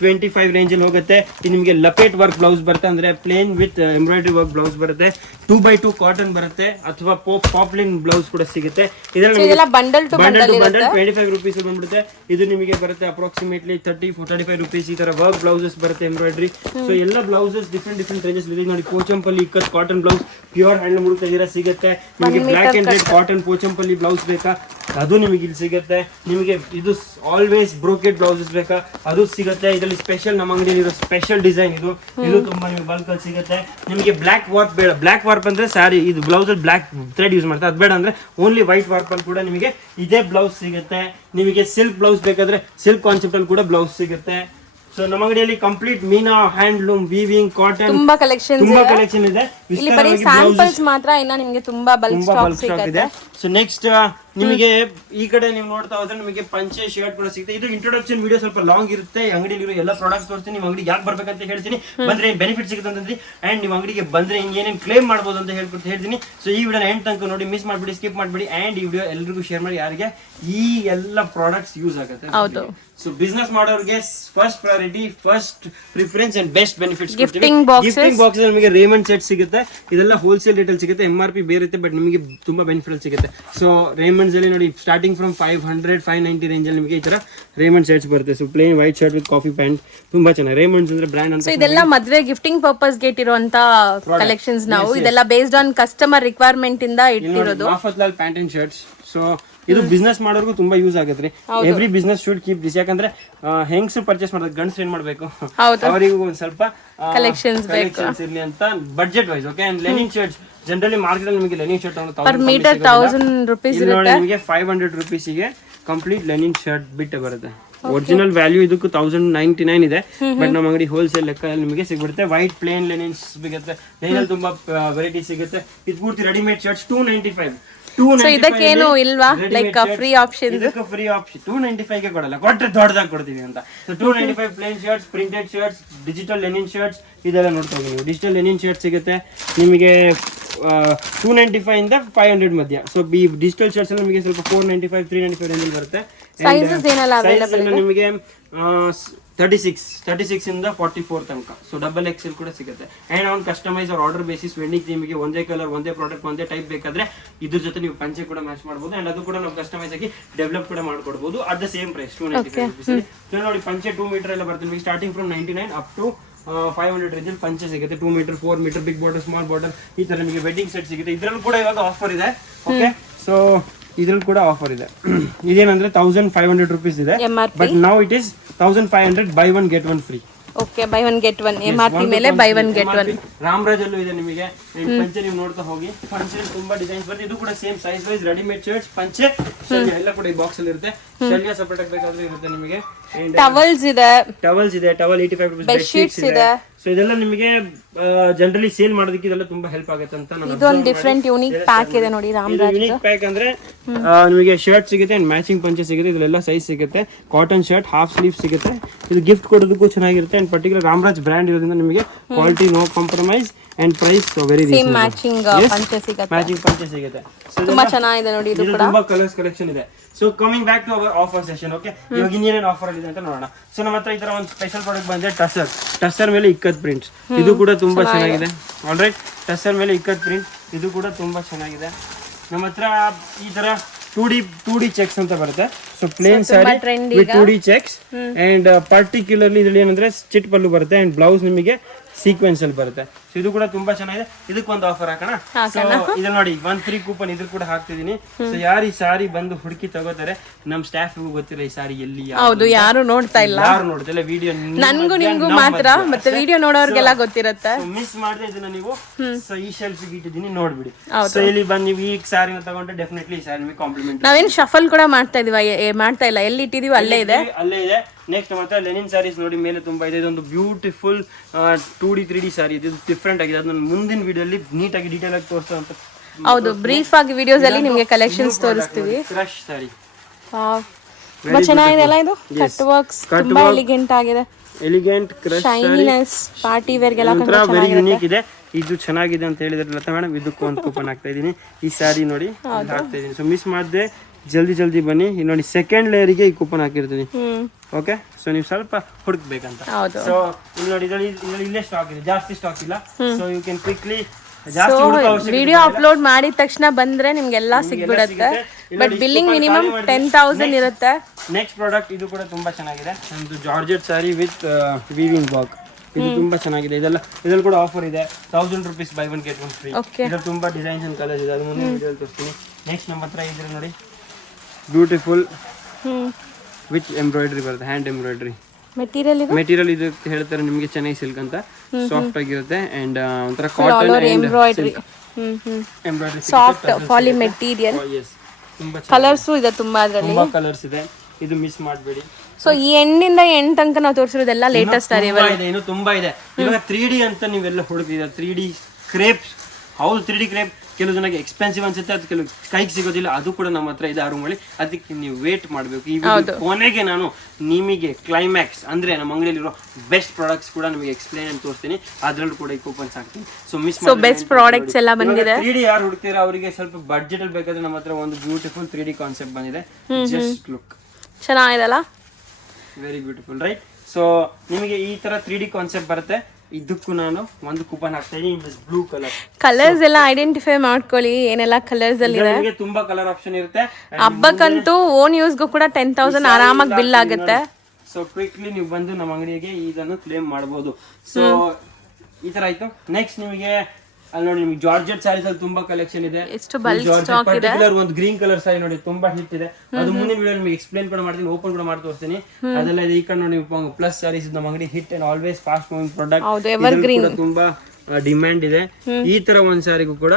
25 ರೇಂಜ್ ಅಲ್ಲಿ ಹೋಗುತ್ತೆ. ಇದು ನಿಮಗೆ ಲಪೇಟ್ ವರ್ಕ್ ಬ್ಲೌಸ್ ಬರುತ್ತೆ, ಅಂದ್ರೆ plane with embroidery work blouse ಬರುತ್ತೆ. 2x2 ಕಾಟನ್ ಬರುತ್ತೆ ಅಥವಾ ಪಾಪ್ಲಿನ್ ಬ್ಲೌಸ್ ಕೂಡ ಸಿಗುತ್ತೆ. ಇದೆಲ್ಲ ಬಂಡಲ್ ಟು ಬಂಡಲ್ 25 rupees ಬಂದ್ಬಿಡುತ್ತೆ. ಇದು ನಿಮಗೆ ಬರುತ್ತೆ ಅಪ್ರಾಕ್ಸಿಮೇಟ್ಲಿ 30-35 rupees. ಈ ತರ ವರ್ಕ್ ಬ್ಲೌಸಸ್ ಬರುತ್ತೆ ಎಂಬ್ರಾಯ್ಡರಿ. ಸೊ ಎಲ್ಲ ಬ್ಲೌಸಸ್ ಡಿಫ್ರೆಂಟ್ ರೇಂಜಸ್ ಇದೆ ನೋಡಿ. Pochampally ikat cotton blouse pure hand loom ತೆಗೆದಿರ ಸಿಗುತ್ತೆ ನಿಮಗೆ. Black and red cotton Pochampally blouse ಬೇಕಾ ಅದು ನಿಮಗೆ ಇಲ್ಲಿ ಸಿಗುತ್ತೆ. ನಿಮಗೆ ಇದು ಆಲ್ವೇಸ್ ಬ್ರೋಕೆಡ್ ಬ್ಲೌಸಸ್ ಬೇಕಾ ಅದು ಸಿಗುತ್ತೆ. ಇದರಲ್ಲಿ ಸ್ಪೆಷಲ್ ನಮ್ಮ ಅಂಗಡಿಯಲ್ಲಿ ಇರೋ ಸ್ಪೆಷಲ್ ಡಿಸೈನ್ ಇದು ತುಂಬಾ ನಿಮಗೆ ಬಲ್ಕ್ ಅಲ್ಲಿ ಸಿಗುತ್ತೆ. ನಿಮಗೆ ಬ್ಲಾಕ್ ವಾರ್ಪ್ ಬೇಡ, ಬ್ಲಾಕ್ ವಾರ್ಪ್ ಅಂದ್ರೆ ಸಾರಿ ಇದು ಬ್ಲೌಸ್ ಅಲ್ಲಿ ಬ್ಲಾಕ್ ಥ್ರೆಡ್ ಯೂಸ್ ಮಾಡ್ತಾರೆ, ಅದು ಬೇಡ ಅಂದ್ರೆ ಓನ್ಲಿ ವೈಟ್ ವಾರ್ಪ್ ಅಲ್ಲಿ ಕೂಡ ನಿಮಗೆ ಇದೇ ಬ್ಲೌಸ್ ಸಿಗುತ್ತೆ. ನಿಮಗೆ ಸಿಲ್ಕ್ ಬ್ಲೌಸ್ ಬೇಕಾದ್ರೆ ಸಿಲ್ಕ್ ಕಾನ್ಸೆಪ್ಟ್ ಅಲ್ಲಿ ಕೂಡ ಬ್ಲೌಸ್ ಸಿಗುತ್ತೆ. ಸೊ ನಮ್ಮ ಅಂಗಡಿಯಲ್ಲಿ ಕಂಪ್ಲೀಟ್ ಮೀನಾ ಹ್ಯಾಂಡ್ಲೂಮ್ ವೀವಿಂಗ್ ಕಾಟನ್ ತುಂಬಾ ಕಲೆಕ್ಷನ್ ಇದೆ. ಇಲ್ಲಿ ಬರೀ ಸ್ಯಾಂಪಲ್ಸ್ ಮಾತ್ರ, ಇನ್ನ ನಿಮಗೆ ತುಂಬಾ ಬಲ್ಕ್ ಸ್ಟಾಕ್ ಇದೆ. ಸೊ ನೆಕ್ಸ್ಟ್ ನಿಮಗೆ ಈ ಕಡೆ ನೀವು ನೋಡ್ತಾ ಹೋದ್ರೆ ನಿಮಗೆ ಪಂಚೆ ಶರ್ಟ್ ಕೂಡ ಸಿಗುತ್ತೆ. ಇದು ಇಂಟ್ರೊಡಕ್ಷನ್ ವಿಡಿಯೋ ಸ್ವಲ್ಪ ಲಾಂಗ್ ಇರುತ್ತೆ. ಅಂಗಡಿಯಲ್ಲಿ ಎಲ್ಲ ಪ್ರಾಡಕ್ಟ್ಸ್ ತೋರಿಸ್ತೀನಿ. ನಿಮ್ಮ ಅಂಗಡಿ ಯಾಕೆ ಬರ್ಬೇಕಂತ ಹೇಳ್ತೀನಿ, ಬಂದ್ರೆ ಬೆನಿಫಿಟ್ ಸಿಗುತ್ತೆ ಅಂತಂದ್ರಿ ಅಂಡ್ ನಿಮ್ಮ ಅಂಗಡಿಗೆ ಬಂದ್ರೆ ಏನೇನು ಕ್ಲೇಮ್ ಮಾಡ್ಬೋದು ಅಂತ ಹೇಳ್ತೀನಿ. ಸೊ ಈ ವಿಡಿಯೋನ ಎಂಡ್ ತನಕ ನೋಡಿ, ಮಿಸ್ ಮಾಡ್ಬಿಡಿ, ಸ್ಕಿಪ್ ಮಾಡ್ಬಿಡಿ ಅಂಡ್ ಈ ವಿಡಿಯೋ ಎಲ್ಲರಿಗೂ ಶೇರ್ ಮಾಡಿ ಯಾರಿಗೆ ಈ ಎಲ್ಲ ಪ್ರಾಡಕ್ಟ್ಸ್ ಯೂಸ್ ಆಗುತ್ತೆ. ಸೊ ಬಿಸ್ನೆಸ್ ಮಾಡೋರಿಗೆ first priority, first preference and best benefits. Gifting box ನಿಮಗೆ ರೇಮಂಡ್ ಸೆಟ್ ಸಿಗುತ್ತೆ. ಇದೆಲ್ಲ ಹೋಲ್ಸೇಲ್ ರೇಟ್ ಅಲ್ಲಿ ಸಿಗುತ್ತೆ. MRP ಬೇರೆ ಇರುತ್ತೆ, ಬಟ್ ನಿಮಗೆ ತುಂಬಾ ಬೆನಿಫಿಟ್ ಸಿಗುತ್ತೆ. ಸೊ ರೇಮಂಡ್ಸ್ ಅಲ್ಲಿ ನೋಡಿ ಸ್ಟಾರ್ಟಿಂಗ್ ಫ್ರಮ್ 500-590 ರೇಂಜ್ ಅಲ್ಲಿ ನಿಮಗೆ ಈ ತರ ರೇಮಂಡ್ ಶರ್ಟ್ಸ್ ಬರುತ್ತೆ. So plane white shirt with coffee pant ತುಂಬಾ ಚೆನ್ನಾಗಿ. ರೇಮಂಡ್ಸ್ ಅಂದ್ರೆ ಬ್ರ್ಯಾಂಡ್ ಅಂತ. ಇದೆಲ್ಲ ಮದುವೆ ಗಿಫ್ಟಿಂಗ್ ಪರ್ಪಸ್ ಗೆ ಇಟ್ಟಿರುವಂತ ಕಲೆಕ್ಷನ್ಸ್. ನಾವು ಇದೆಲ್ಲ ಬೇಸ್ಡ್ ಆನ್ ಕಸ್ಟಮರ್ ರಿಕ್ವೈರ್ಮೆಂಟ್ ಇಂದ ಇಟ್ಟಿರೋದು. ಆಫತ್ಲಾಲ್ ಪ್ಯಾಂಟ್ ಅಂಡ್ ಶರ್ಟ್ಸ್. ಸೊ ಇದು ಬಿಸ್ನೆಸ್ ಮಾಡೋರ್ಗು ತುಂಬಾ ಯೂಸ್ ಆಗುತ್ತೆ. Every business should keep this. ಯಾಕಂದ್ರೆ ಹೆಂಗ್ಸ್ ಪರ್ಚೇಸ್ ಮಾಡೋದು, ಗಂಡ್ಸ್ ಏನ್ ಮಾಡ್ಬೇಕು, ಅವರಿಗೂ ಒಂದ್ ಸ್ವಲ್ಪ ಕಲೆಕ್ಷನ್ಸ್ ಇರ್ಲಿ ಅಂತ budget wise. Okay. And linen shirts generally market ಅಲ್ಲಿ ನಿಮಗೆ linen shirt per metre 1000 rupees ಇರುತ್ತೆ. ನಿಮಗೆ 500 rupees ಗೆ ಕಂಪ್ಲೀಟ್ ಲೆನಿನ್ ಶರ್ಟ್ ಬಿಟ್ಟು ಬರುತ್ತೆ. ಒರಿಜಿನಲ್ ವ್ಯಾಲ್ಯೂ ಇದಕ್ಕೂ 1099 ಇದೆ, ಬಟ್ ನಮ್ಮ ಅಂಗಡಿ ಹೋಲ್ಸೇಲ್ ಲೆಕ್ಕ ನಿಮಗೆ ಸಿಗ್ಬಿಡುತ್ತೆ. ವೈಟ್ ಪ್ಲೇನ್ ಲೆನಿನ್ಸ್ ಸಿಗುತ್ತೆ. ಲೆನಿನ್ ತುಂಬಾ ವೆರೈಟಿ ಸಿಗುತ್ತೆ. ಇದು ಪೂರ್ತಿ ರೆಡಿಮೇಡ್ ಶರ್ಟ್ಸ್ 295. ಇದಕ್ಕೇನು ಇಲ್ವಾ ಲೈಕ್ ಫ್ರೀ ಆಪ್ಷನ್? ಇದಕ್ಕೆ ಫ್ರೀ ಆಪ್ಷನ್ 295 ಗೆ ಕೊಡಲ್ಲ, ಕೊಟ್ಟರೆ ದೊಡ್ಡದಾಗಿ ಕೊಡ್ತೀವಿ ಅಂತ. So 295 plain shirts, printed shirts, digital linen shirts ಇದೆಲ್ಲ ನೋಡ್ತಾ ಹೋಗಿ ನೀವು. ಡಿಜಿಟಲ್ ಲೆನಿನ್ ಶರ್ಟ್ ಸಿಗುತ್ತೆ ನಿಮಗೆ 295 ಇಂದ 500 ಮಧ್ಯ. ಸೊ ಈ ಡಿಜಿಟಲ್ ಶರ್ಟ್ಸ್ ನಿಮಗೆ ಸ್ವಲ್ಪ 495-395 ರೇಂಜ್ ಬರುತ್ತೆ. ಸೈಜಸ್ ಏನೆಲ್ಲ ಅವೈಲೇಬಲ್ ಇದೆ ನಿಮಗೆ 36 ಇಂದ 44 ತನಕ. ಸೊ ಡಬಲ್ XL ಕೂಡ ಸಿಗುತ್ತೆ. And on customise or order basis vending ನಿಮಗೆ ಒಂದೇ ಕಲರ್, ಒಂದೇ ಪ್ರಾಡಕ್ಟ್, ಒಂದೇ ಟೈಪ್ ಬೇಕಾದ್ರೆ ಇದ್ರ ಜೊತೆ ನೀವು ಪಂಚೆ ಕೂಡ ಮ್ಯಾಚ್ ಮಾಡಬಹುದು. ಅಂಡ್ ಅದು ಕೂಡ ನಾವು ಕಸ್ಟಮೈಸ್ ಆಗಿ ಡೆವಲಪ್ ಕೂಡ ಮಾಡ್ಕೊಡ್ಬಹುದು at the same price 295 rupees. So ನೋಡಿ ಪಂಚೆ 2 ಮೀಟರ್ ಎಲ್ಲ ಬರುತ್ತೆ ನಿಮಗೆ. Starting from 99 up to 500 range ಪಂಚೆ ಸಿಗುತ್ತೆ. 2 metre, 4 metre, big border, small border, ಈ ತರ ನಿಮಗೆ ವೆಡ್ಡಿಂಗ್ ಸೆಟ್ ಸಿಗುತ್ತೆ. ಇದ್ರಲ್ಲೂ ಕೂಡ ಇವಾಗ ಆಫರ್ ಇದೆ. ಓಕೆ. ಸೊ ಇದ್ರಲ್ಲಿ ಕೂಡ ಆಫರ್ ಇದೆ. ಇದೇನಂದ್ರೆ 1500 rupees ಇದೆ, but now it is 1500 buy one get one free. Okay, by one get one MRP ಮೇಲೆ by one get one. Ramaraj ಅಲ್ಲೂ ಇದೆ ನಿಮಗೆ. ಪಂಚೆ ನೀವು ನೋಡ್ತಾ ಹೋಗಿ, ಪಂಚೆ ತುಂಬಾ ಡಿಸೈನ್ಸ್ ಬರುತ್ತೆ. ಇದು ಕೂಡ same size wise readymade shirts, ಪಂಚೆ, ಶಲ್ಯ ಎಲ್ಲ ಕೂಡ ಈ ಬಾಕ್ಸ್ ಅಲ್ಲಿ ಇರುತ್ತೆ. ಶಲ್ಯ ಸಪರೇಟ್ ಆಗಿ ಬೇಕಾದ್ರೆ ಇರುತ್ತೆ ನಿಮಗೆ. ಟವಲ್ಸ್ ಇದೆ, ಟವಲ್ 85 rupees. ಬೆಡ್ ಶೀಟ್ಸ್ ಇದೆ. ಸೊ ಇದೆಲ್ಲ ನಿಮಗೆ ಜನರಲಿ ಸೇಲ್ ಮಾಡೋದಕ್ಕೆ ಇದೆಲ್ಲ ತುಂಬಾ ಹೆಲ್ಪ್ ಆಗುತ್ತೆ ಅಂತ ನಾನು. ಇದೊಂದು ಡಿಫರೆಂಟ್ ಯೂನಿಕ್ ಪ್ಯಾಕ್ ಇದೆ ನೋಡಿ ರಾಮರಾಜ್. ಯೂನಿಕ್ ಪ್ಯಾಕ್ ಅಂದ್ರೆ ನಿಮಗೆ ಶರ್ಟ್ ಸಿಗುತ್ತೆ ಅಂಡ್ ಮ್ಯಾಚಿಂಗ್ ಪಂಚೆ ಸಿಗುತ್ತೆ. ಇದೆಲ್ಲ ಸೈಜ್ ಸಿಗುತ್ತೆ. ಕಾಟನ್ ಶರ್ಟ್, ಹಾಫ್ ಸ್ಲೀವ್ ಸಿಗುತ್ತೆ. ಇದು ಗಿಫ್ಟ್ ಕೊಡೋದಕ್ಕೂ ಚೆನ್ನಾಗಿರುತ್ತೆ. ಅಂಡ್ ಪರ್ಟಿಕ್ಯುಲರ್ ರಾಮರಾಜ್ ಬ್ರ್ಯಾಂಡ್ ಇರೋದ್ರಿಂದ ನಿಮಗೆ quality no compromise and price very reasonable. Matching ಪಂಚೆ ಸಿಗುತ್ತೆ. ಮ್ಯಾಚಿಂಗ್ ಪಂಚೆ ಸಿಗುತ್ತೆ. ತುಂಬಾ ಚೆನ್ನಾಗಿದೆ ನೋಡಿ. ಇದು ಕೂಡ ತುಂಬಾ ಕಲರ್ಸ್ ಕಲೆಕ್ಷನ್ ಇದೆ. So coming back to our offer session. Okay, ಇವಾಗ ಇನ್ನೇನೇನು ಆಫರ್ ಇದೆ ಅಂತ ನೋಡೋಣ. ಸೊ ನಮ್ಮ ಹತ್ರ ಈ ತರ ಒಂದು ಸ್ಪೆಷಲ್ ಪ್ರಾಡಕ್ಟ್ ಬಂದ್ರೆ ಟಸರ್ ಮೇಲೆ ಇಕ್ಕತ್ ಪ್ರಿಂಟ್ಸ್. ಇದು ಕೂಡ ತುಂಬಾ ಚೆನ್ನಾಗಿದೆ. ಆಲ್ರೈಟ್, ಟಸರ್ ಮೇಲೆ ಇಕ್ಕತ್ ಪ್ರಿಂಟ್ ಇದು ಕೂಡ ತುಂಬಾ ಚೆನ್ನಾಗಿದೆ. ನಮ್ಮ ಹತ್ರ ಈ ತರ 2D ಚೆಕ್ಸ್ ಅಂತ ಬರುತ್ತೆ. So plane sari with 2D checks and particularly ಇದ್ರಲ್ಲಿ ಏನಂದ್ರೆ ಚಿಟ್ ಪಲ್ಲು ಬರುತ್ತೆ ಅಂಡ್ ಬ್ಲೌಸ್ ನಿಮಗೆ ಸೀಕ್ವೆನ್ಸ್ ಅಲ್ಲಿ ಬರುತ್ತೆ. ಸೊ ಇದು ಕೂಡ ತುಂಬಾ ಚೆನ್ನಾಗಿದೆ. ಇದಕ್ಕೆ ಒಂದು ಆಫರ್ ಹಾಕೋಣ. ಸೊ ಇದು ನೋಡಿ 1 free ಕೂಪನ್ ಇದ್ರ ಕೂಡ ಹಾಕ್ತಿದೀನಿ. ಸೊ ಯಾರು ಈ ಸಾರಿ ಬಂದು ಹುಡುಕಿ ತಗೋತಾರೆ, ನಮ್ ಸ್ಟಾಫ್ ಗೊತ್ತಿಲ್ಲ ಈ ಸಾರಿ ಎಲ್ಲಿ ಯಾರು ನೋಡ್ತಾ ಇಲ್ಲ, ವಿಡಿಯೋ ನನ್ಗೂ ನಿಮ್ಗೂ ಮಾತ್ರ, ಮತ್ತೆ ವಿಡಿಯೋ ನೋಡೋರ್ಗೆಲ್ಲ ಗೊತ್ತಿರುತ್ತೆ. ಮಿಸ್ ಮಾಡದೆ ಇದನ್ನ ನೀವು ಈ ಶೆಲ್ಫ್ ಇಟ್ಟಿದ್ದೀನಿ ನೋಡ್ಬಿಡಿ. ಸೊ ಇಲ್ಲಿ ಬಂದು ನೀವು ಈ ಸಾರಿನ ತಗೊಂಡ್ರೆ ಡೆಫಿನೆಟ್ಲಿ ಈ ಸಾರಿ ನಿಮಗೆ ಕಾಂಪ್ಲಿಮೆಂಟ್. ನಾವೇನ್ ಶಫಲ್ ಕೂಡ ಮಾಡ್ತಾ ಇಲ್ಲ, ಎಲ್ಲಿ ಇಟ್ಟಿದೀವಿ ಅಲ್ಲೇ ಇದೆ. ನೆಕ್ಸ್ಟ್ ನಮ್ಮ ಹತ್ರ ಲೆನಿನ್ ಸ್ಯಾರೀಸ್ ನೋಡಿ ಮೇಲೆ ತುಂಬಾ ಇದೆ. ಇದೊಂದು ಬ್ಯೂಟಿಫುಲ್ 2D 3D ಸ್ಯಾರಿ ಇದು ಡಿಫ್ರೆಂಟ್ ಆಗಿದೆ. ಅದನ್ನ ಮುಂದಿನ ವಿಡಿಯೋಲಿ ನೀಟಾಗಿ ಡೀಟೇಲ್ ಆಗಿ ತೋರಿಸ್ತಾ ಹೌದು, ಬ್ರೀಫ್ ಆಗಿ ವಿಡಿಯೋಸ್ ಅಲ್ಲಿ ನಿಮಗೆ ಕಲೆಕ್ಷನ್ಸ್ ತೋರಿಸ್ತೀವಿ. ಕ್ರಶ್ ಸ್ಯಾರಿ ತುಂಬಾ ಚೆನ್ನಾಗಿದೆ ಅಲ್ಲ, ಇದು ಕಟ್ ವರ್ಕ್ಸ್ ತುಂಬಾ ಎಲಿಗೆಂಟ್ ಆಗಿದೆ. Elegant crush shininess party wear ಗೆಲ್ಲ ತುಂಬಾ ವೆರಿ ಯೂನಿಕ್ ಇದೆ. ಇದು ಚೆನ್ನಾಗಿದೆ ಅಂತ ಹೇಳಿದ್ರೆ ಲತಾ ಮೇಡಮ್, ಇದಕ್ಕೂ ಒಂದು ಕೂಪನ್ ಹಾಕ್ತಾ ಇದೀನಿ. ಈ ಸ್ಯಾರಿ ನೋಡಿ ಹಾಕ್ತಾ ಇದೀನಿ. ಸೊ ಮಿಸ್ ಮಾಡದೆ ಜಲ್ದಿ ಬನ್ನಿ. ಇಲ್ಲಿ ನೋಡಿ ಸೆಕೆಂಡ್ ಲೇಯರ್ಗೆ ಈ ಕೂಪನ್ ಹಾಕಿರ್ತೀನಿ. ಓಕೆ, ಸೊ ನೀವು ಸ್ವಲ್ಪ ಹುಡುಕ್ಬೇಕಂತ. ಸೊ ಇಲ್ಲಿ ನೋಡಿ ಇದರಲ್ಲಿ ಇಲ್ಲೇ ಸ್ಟಾಕ್ ಇದೆ, ಜಾಸ್ತಿ ಸ್ಟಾಕ್ ಇಲ್ಲ. So you can quickly video upload ಮಾಡಿದ ತಕ್ಷಣ ಬಂದ್ರೆ ನಿಮ್ಗೆಲ್ಲ ಸಿಗ್ಬಿಡುತ್ತೆ. ಬಟ್ ಬಿಲ್ಲಿಂಗ್ ಮಿನಿಮಮ್ 10,000 ಇರುತ್ತೆ. ನೆಕ್ಸ್ಟ್ ಪ್ರಾಡಕ್ಟ್ ಇದು ಕೂಡ ತುಂಬಾ ಚೆನ್ನಾಗಿದೆ. ನಮ್ದು georgette sari with weaving work. ಇದು ತುಂಬಾ ಚೆನ್ನಾಗಿದೆ. ಇದ್ರಲ್ಲಿ ಕೂಡ ಆಫರ್ ಇದೆ. 1000 rupees buy one get one free. ಇದ್ರಲ್ಲಿ ತುಂಬಾ ಡಿಸೈನ್ಸ್ ಅಂಡ್ ಕಲರ್ಸ್ ಇದೆ. ಅದು ಮುಂದಿನ ವಿಡಿಯೋದಲ್ಲಿ ತೋರಿಸ್ತೀನಿ. ನೆಕ್ಸ್ಟ್ ನಮ್ಮ ಹತ್ರ ಇದ್ರೆ ನೋಡಿ ಬ್ಯೂಟಿಫುಲ್ ವಿತ್ ಎಂಬ್ರಾಯ್ಡ್ರಿ ಬರುತ್ತೆ, ಹ್ಯಾಂಡ್ ಎಂಬ್ರಾಯ್ಡ್ರಿ ಮೆಟೀರಿಯಲ್. ಇದು ಹೇಳ್ತಾರೆ ನಿಮಗೆ ಚೆನ್ನೈ ಸಿಲ್ಕ್ ಅಂತ, ಸಾಫ್ಟ್ ಆಗಿರುತ್ತೆ ಅಂಡ್ ಒಂಥರ ಕಾಟನ್ ಎಂಬ್ರಾಯ್ಡ್ರಿ ಸಾಫ್ಟ್ ಪಾಲಿ ಮೆಟೀರಿಯಲ್. ಕಲರ್ಸ್ ಇದೆ ತುಂಬಾ, ಅದರಲ್ಲಿ ತುಂಬಾ ಕಲರ್ಸ್ ಇದೆ. ಇದು ಮಿಸ್ ಮಾಡಬೇಡಿ. ಸೊ ಈ ಎಂಡಿಂದ ಎಂಡ್ ತನಕ ನಾವು ತೋರಿಸಿರೋದೆಲ್ಲ ಲೇಟೆಸ್ಟ್ ಇನ್ನು ತುಂಬಾ ಇದೆ. ಇವಾಗ 3D ಅಂತ ನೀವೆಲ್ಲ ಹುಡುಕಿದ್ರೆ 3D ಕ್ರೇಪ್ಸ್. ಹೌದು, 3D ಕ್ರೇಪ್ ಕೆಲವು ಜನಕ್ಕೆ ಎಕ್ಸ್ಪೆನ್ಸಿವ್ ಅನ್ಸುತ್ತೆ, ಅದು ಕೆಲವು ಕೈಗೆ ಸಿಗೋದಿಲ್ಲ. ಅದು ಕೂಡ ನಮ್ಮ ಹತ್ರ ಇದೆ ಆ ರೂಮಲ್ಲಿ. ಅದಕ್ಕೆ ನೀವು ವೇಟ್ ಮಾಡಬೇಕು. ಈ ಕೊನೆಗೆ ನಾನು ನಿಮಗೆ ಕ್ಲೈಮ್ಯಾಕ್ಸ್ ಅಂದ್ರೆ ನಮ್ಮ ಅಂಗಡಿಯಲ್ಲಿರೋ ಬೆಸ್ಟ್ ಪ್ರಾಡಕ್ಟ್ಸ್ ಕೂಡ ನಿಮಗೆ ಎಕ್ಸ್ಪ್ಲೇನ್ ಅಂತ ತೋರಿಸ್ತೀನಿ. ಅದ್ರಲ್ಲೂ ಕೂಡ ಈ ಕೂಪನ್ಸ್ ಹಾಕ್ತೀನಿ. ಸೊ ಮಿಸ್ ಮಾಡಿ. ಬೆಸ್ಟ್ ಪ್ರಾಡಕ್ಟ್ಸ್ ಎಲ್ಲ ಬಂದಿದೆ. 3D ಯಾರು ಹುಡುಕ್ತೀರಾ ಅವರಿಗೆ ಸ್ವಲ್ಪ ಬಡ್ಜೆಟ್ ಅಲ್ಲಿ ಬೇಕಾದ್ರೆ ನಮ್ಮ ಹತ್ರ ಒಂದು ಬ್ಯೂಟಿಫುಲ್ 3D ಕಾನ್ಸೆಪ್ಟ್ ಬಂದಿದೆ. ಜಸ್ಟ್ ಲುಕ್, ಚೆನ್ನಾಗಿದೆಲ್ಲ, ವೆರಿ ಬ್ಯೂಟಿಫುಲ್ ರೈಟ್. ಸೊ ನಿಮಗೆ ಈ ತರ 3D ಕಾನ್ಸೆಪ್ಟ್ ಬರುತ್ತೆ. ಇದಕ್ಕೂ ನಾನು ಒಂದು ಕೂಪನ್ ಹಾಕ್ತಾ ಇದೀನಿ. ಬ್ಲೂ ಕಲರ್ಸ್ ಎಲ್ಲ ಐಡೆಂಟಿಫೈ ಮಾಡ್ಕೊಳ್ಳಿ, ಏನೆಲ್ಲ ಕಲರ್ಸ್ ಅಲ್ಲಿ ಇದೆ. ನಿಮಗೆ ತುಂಬಾ ಕಲರ್ ಆಪ್ಷನ್ ಇರುತ್ತೆ. ಹಬ್ಬಕ್ಕಂತೂ ಓನ್ ಯೂಸ್ಗೂ ಕೂಡ 10,000 ಆರಾಮಾಗಿ ಬಿಲ್ ಆಗುತ್ತೆ. ಸೊ ಕ್ವಿಕ್ಲಿ ನೀವು ಬಂದು ನಮ್ಮ ಅಂಗಡಿಗೆ ಇದನ್ನು ಕ್ಲೇಮ್ ಮಾಡಬಹುದು. ಸೊ ಈ ತರ ಆಯ್ತು. ನೆಕ್ಸ್ಟ್ ನಿಮಗೆ ಅಲ್ಲಿ ನೋಡಿ ನಿಮಗೆ ಜಾರ್ಜೆಟ್ ಸ್ಯಾರೀಸ್ ಅಲ್ಲಿ ತುಂಬಾ ಕಲೆಕ್ಷನ್ ಇದೆ. ಪರ್ಟಿಕ್ಯುಲರ್ ಒಂದು ಗ್ರೀನ್ ಕಲರ್ ಸ್ಯಾರಿ ನೋಡಿ ತುಂಬಾ ಹಿಟ್ ಇದೆ. ಅದು ಮುಂದಿನ ವಿಡಿಯೋ ನಿಮಗೆ ಎಕ್ಸ್ಪ್ಲೇನ್ ಕೂಡ ಮಾಡ್ತೀನಿ, ಓಪನ್ ಕೂಡ ಮಾಡಿ ತೋರಿಸ್ತೀನಿ. ಅದೆಲ್ಲ ಇದೆ. ಈ ಕಡೆ ನೋಡಿ ಪ್ಲಸ್ ಸ್ಯಾರೀಸ್ ನಮ್ಮ ಅಂಗಡಿ hit and always fast moving product. ತುಂಬಾ ಡಿಮ್ಯಾಂಡ್ ಇದೆ. ಈ ತರ ಒಂದ್ ಸ್ಯಾರಿಗೂ ಕೂಡ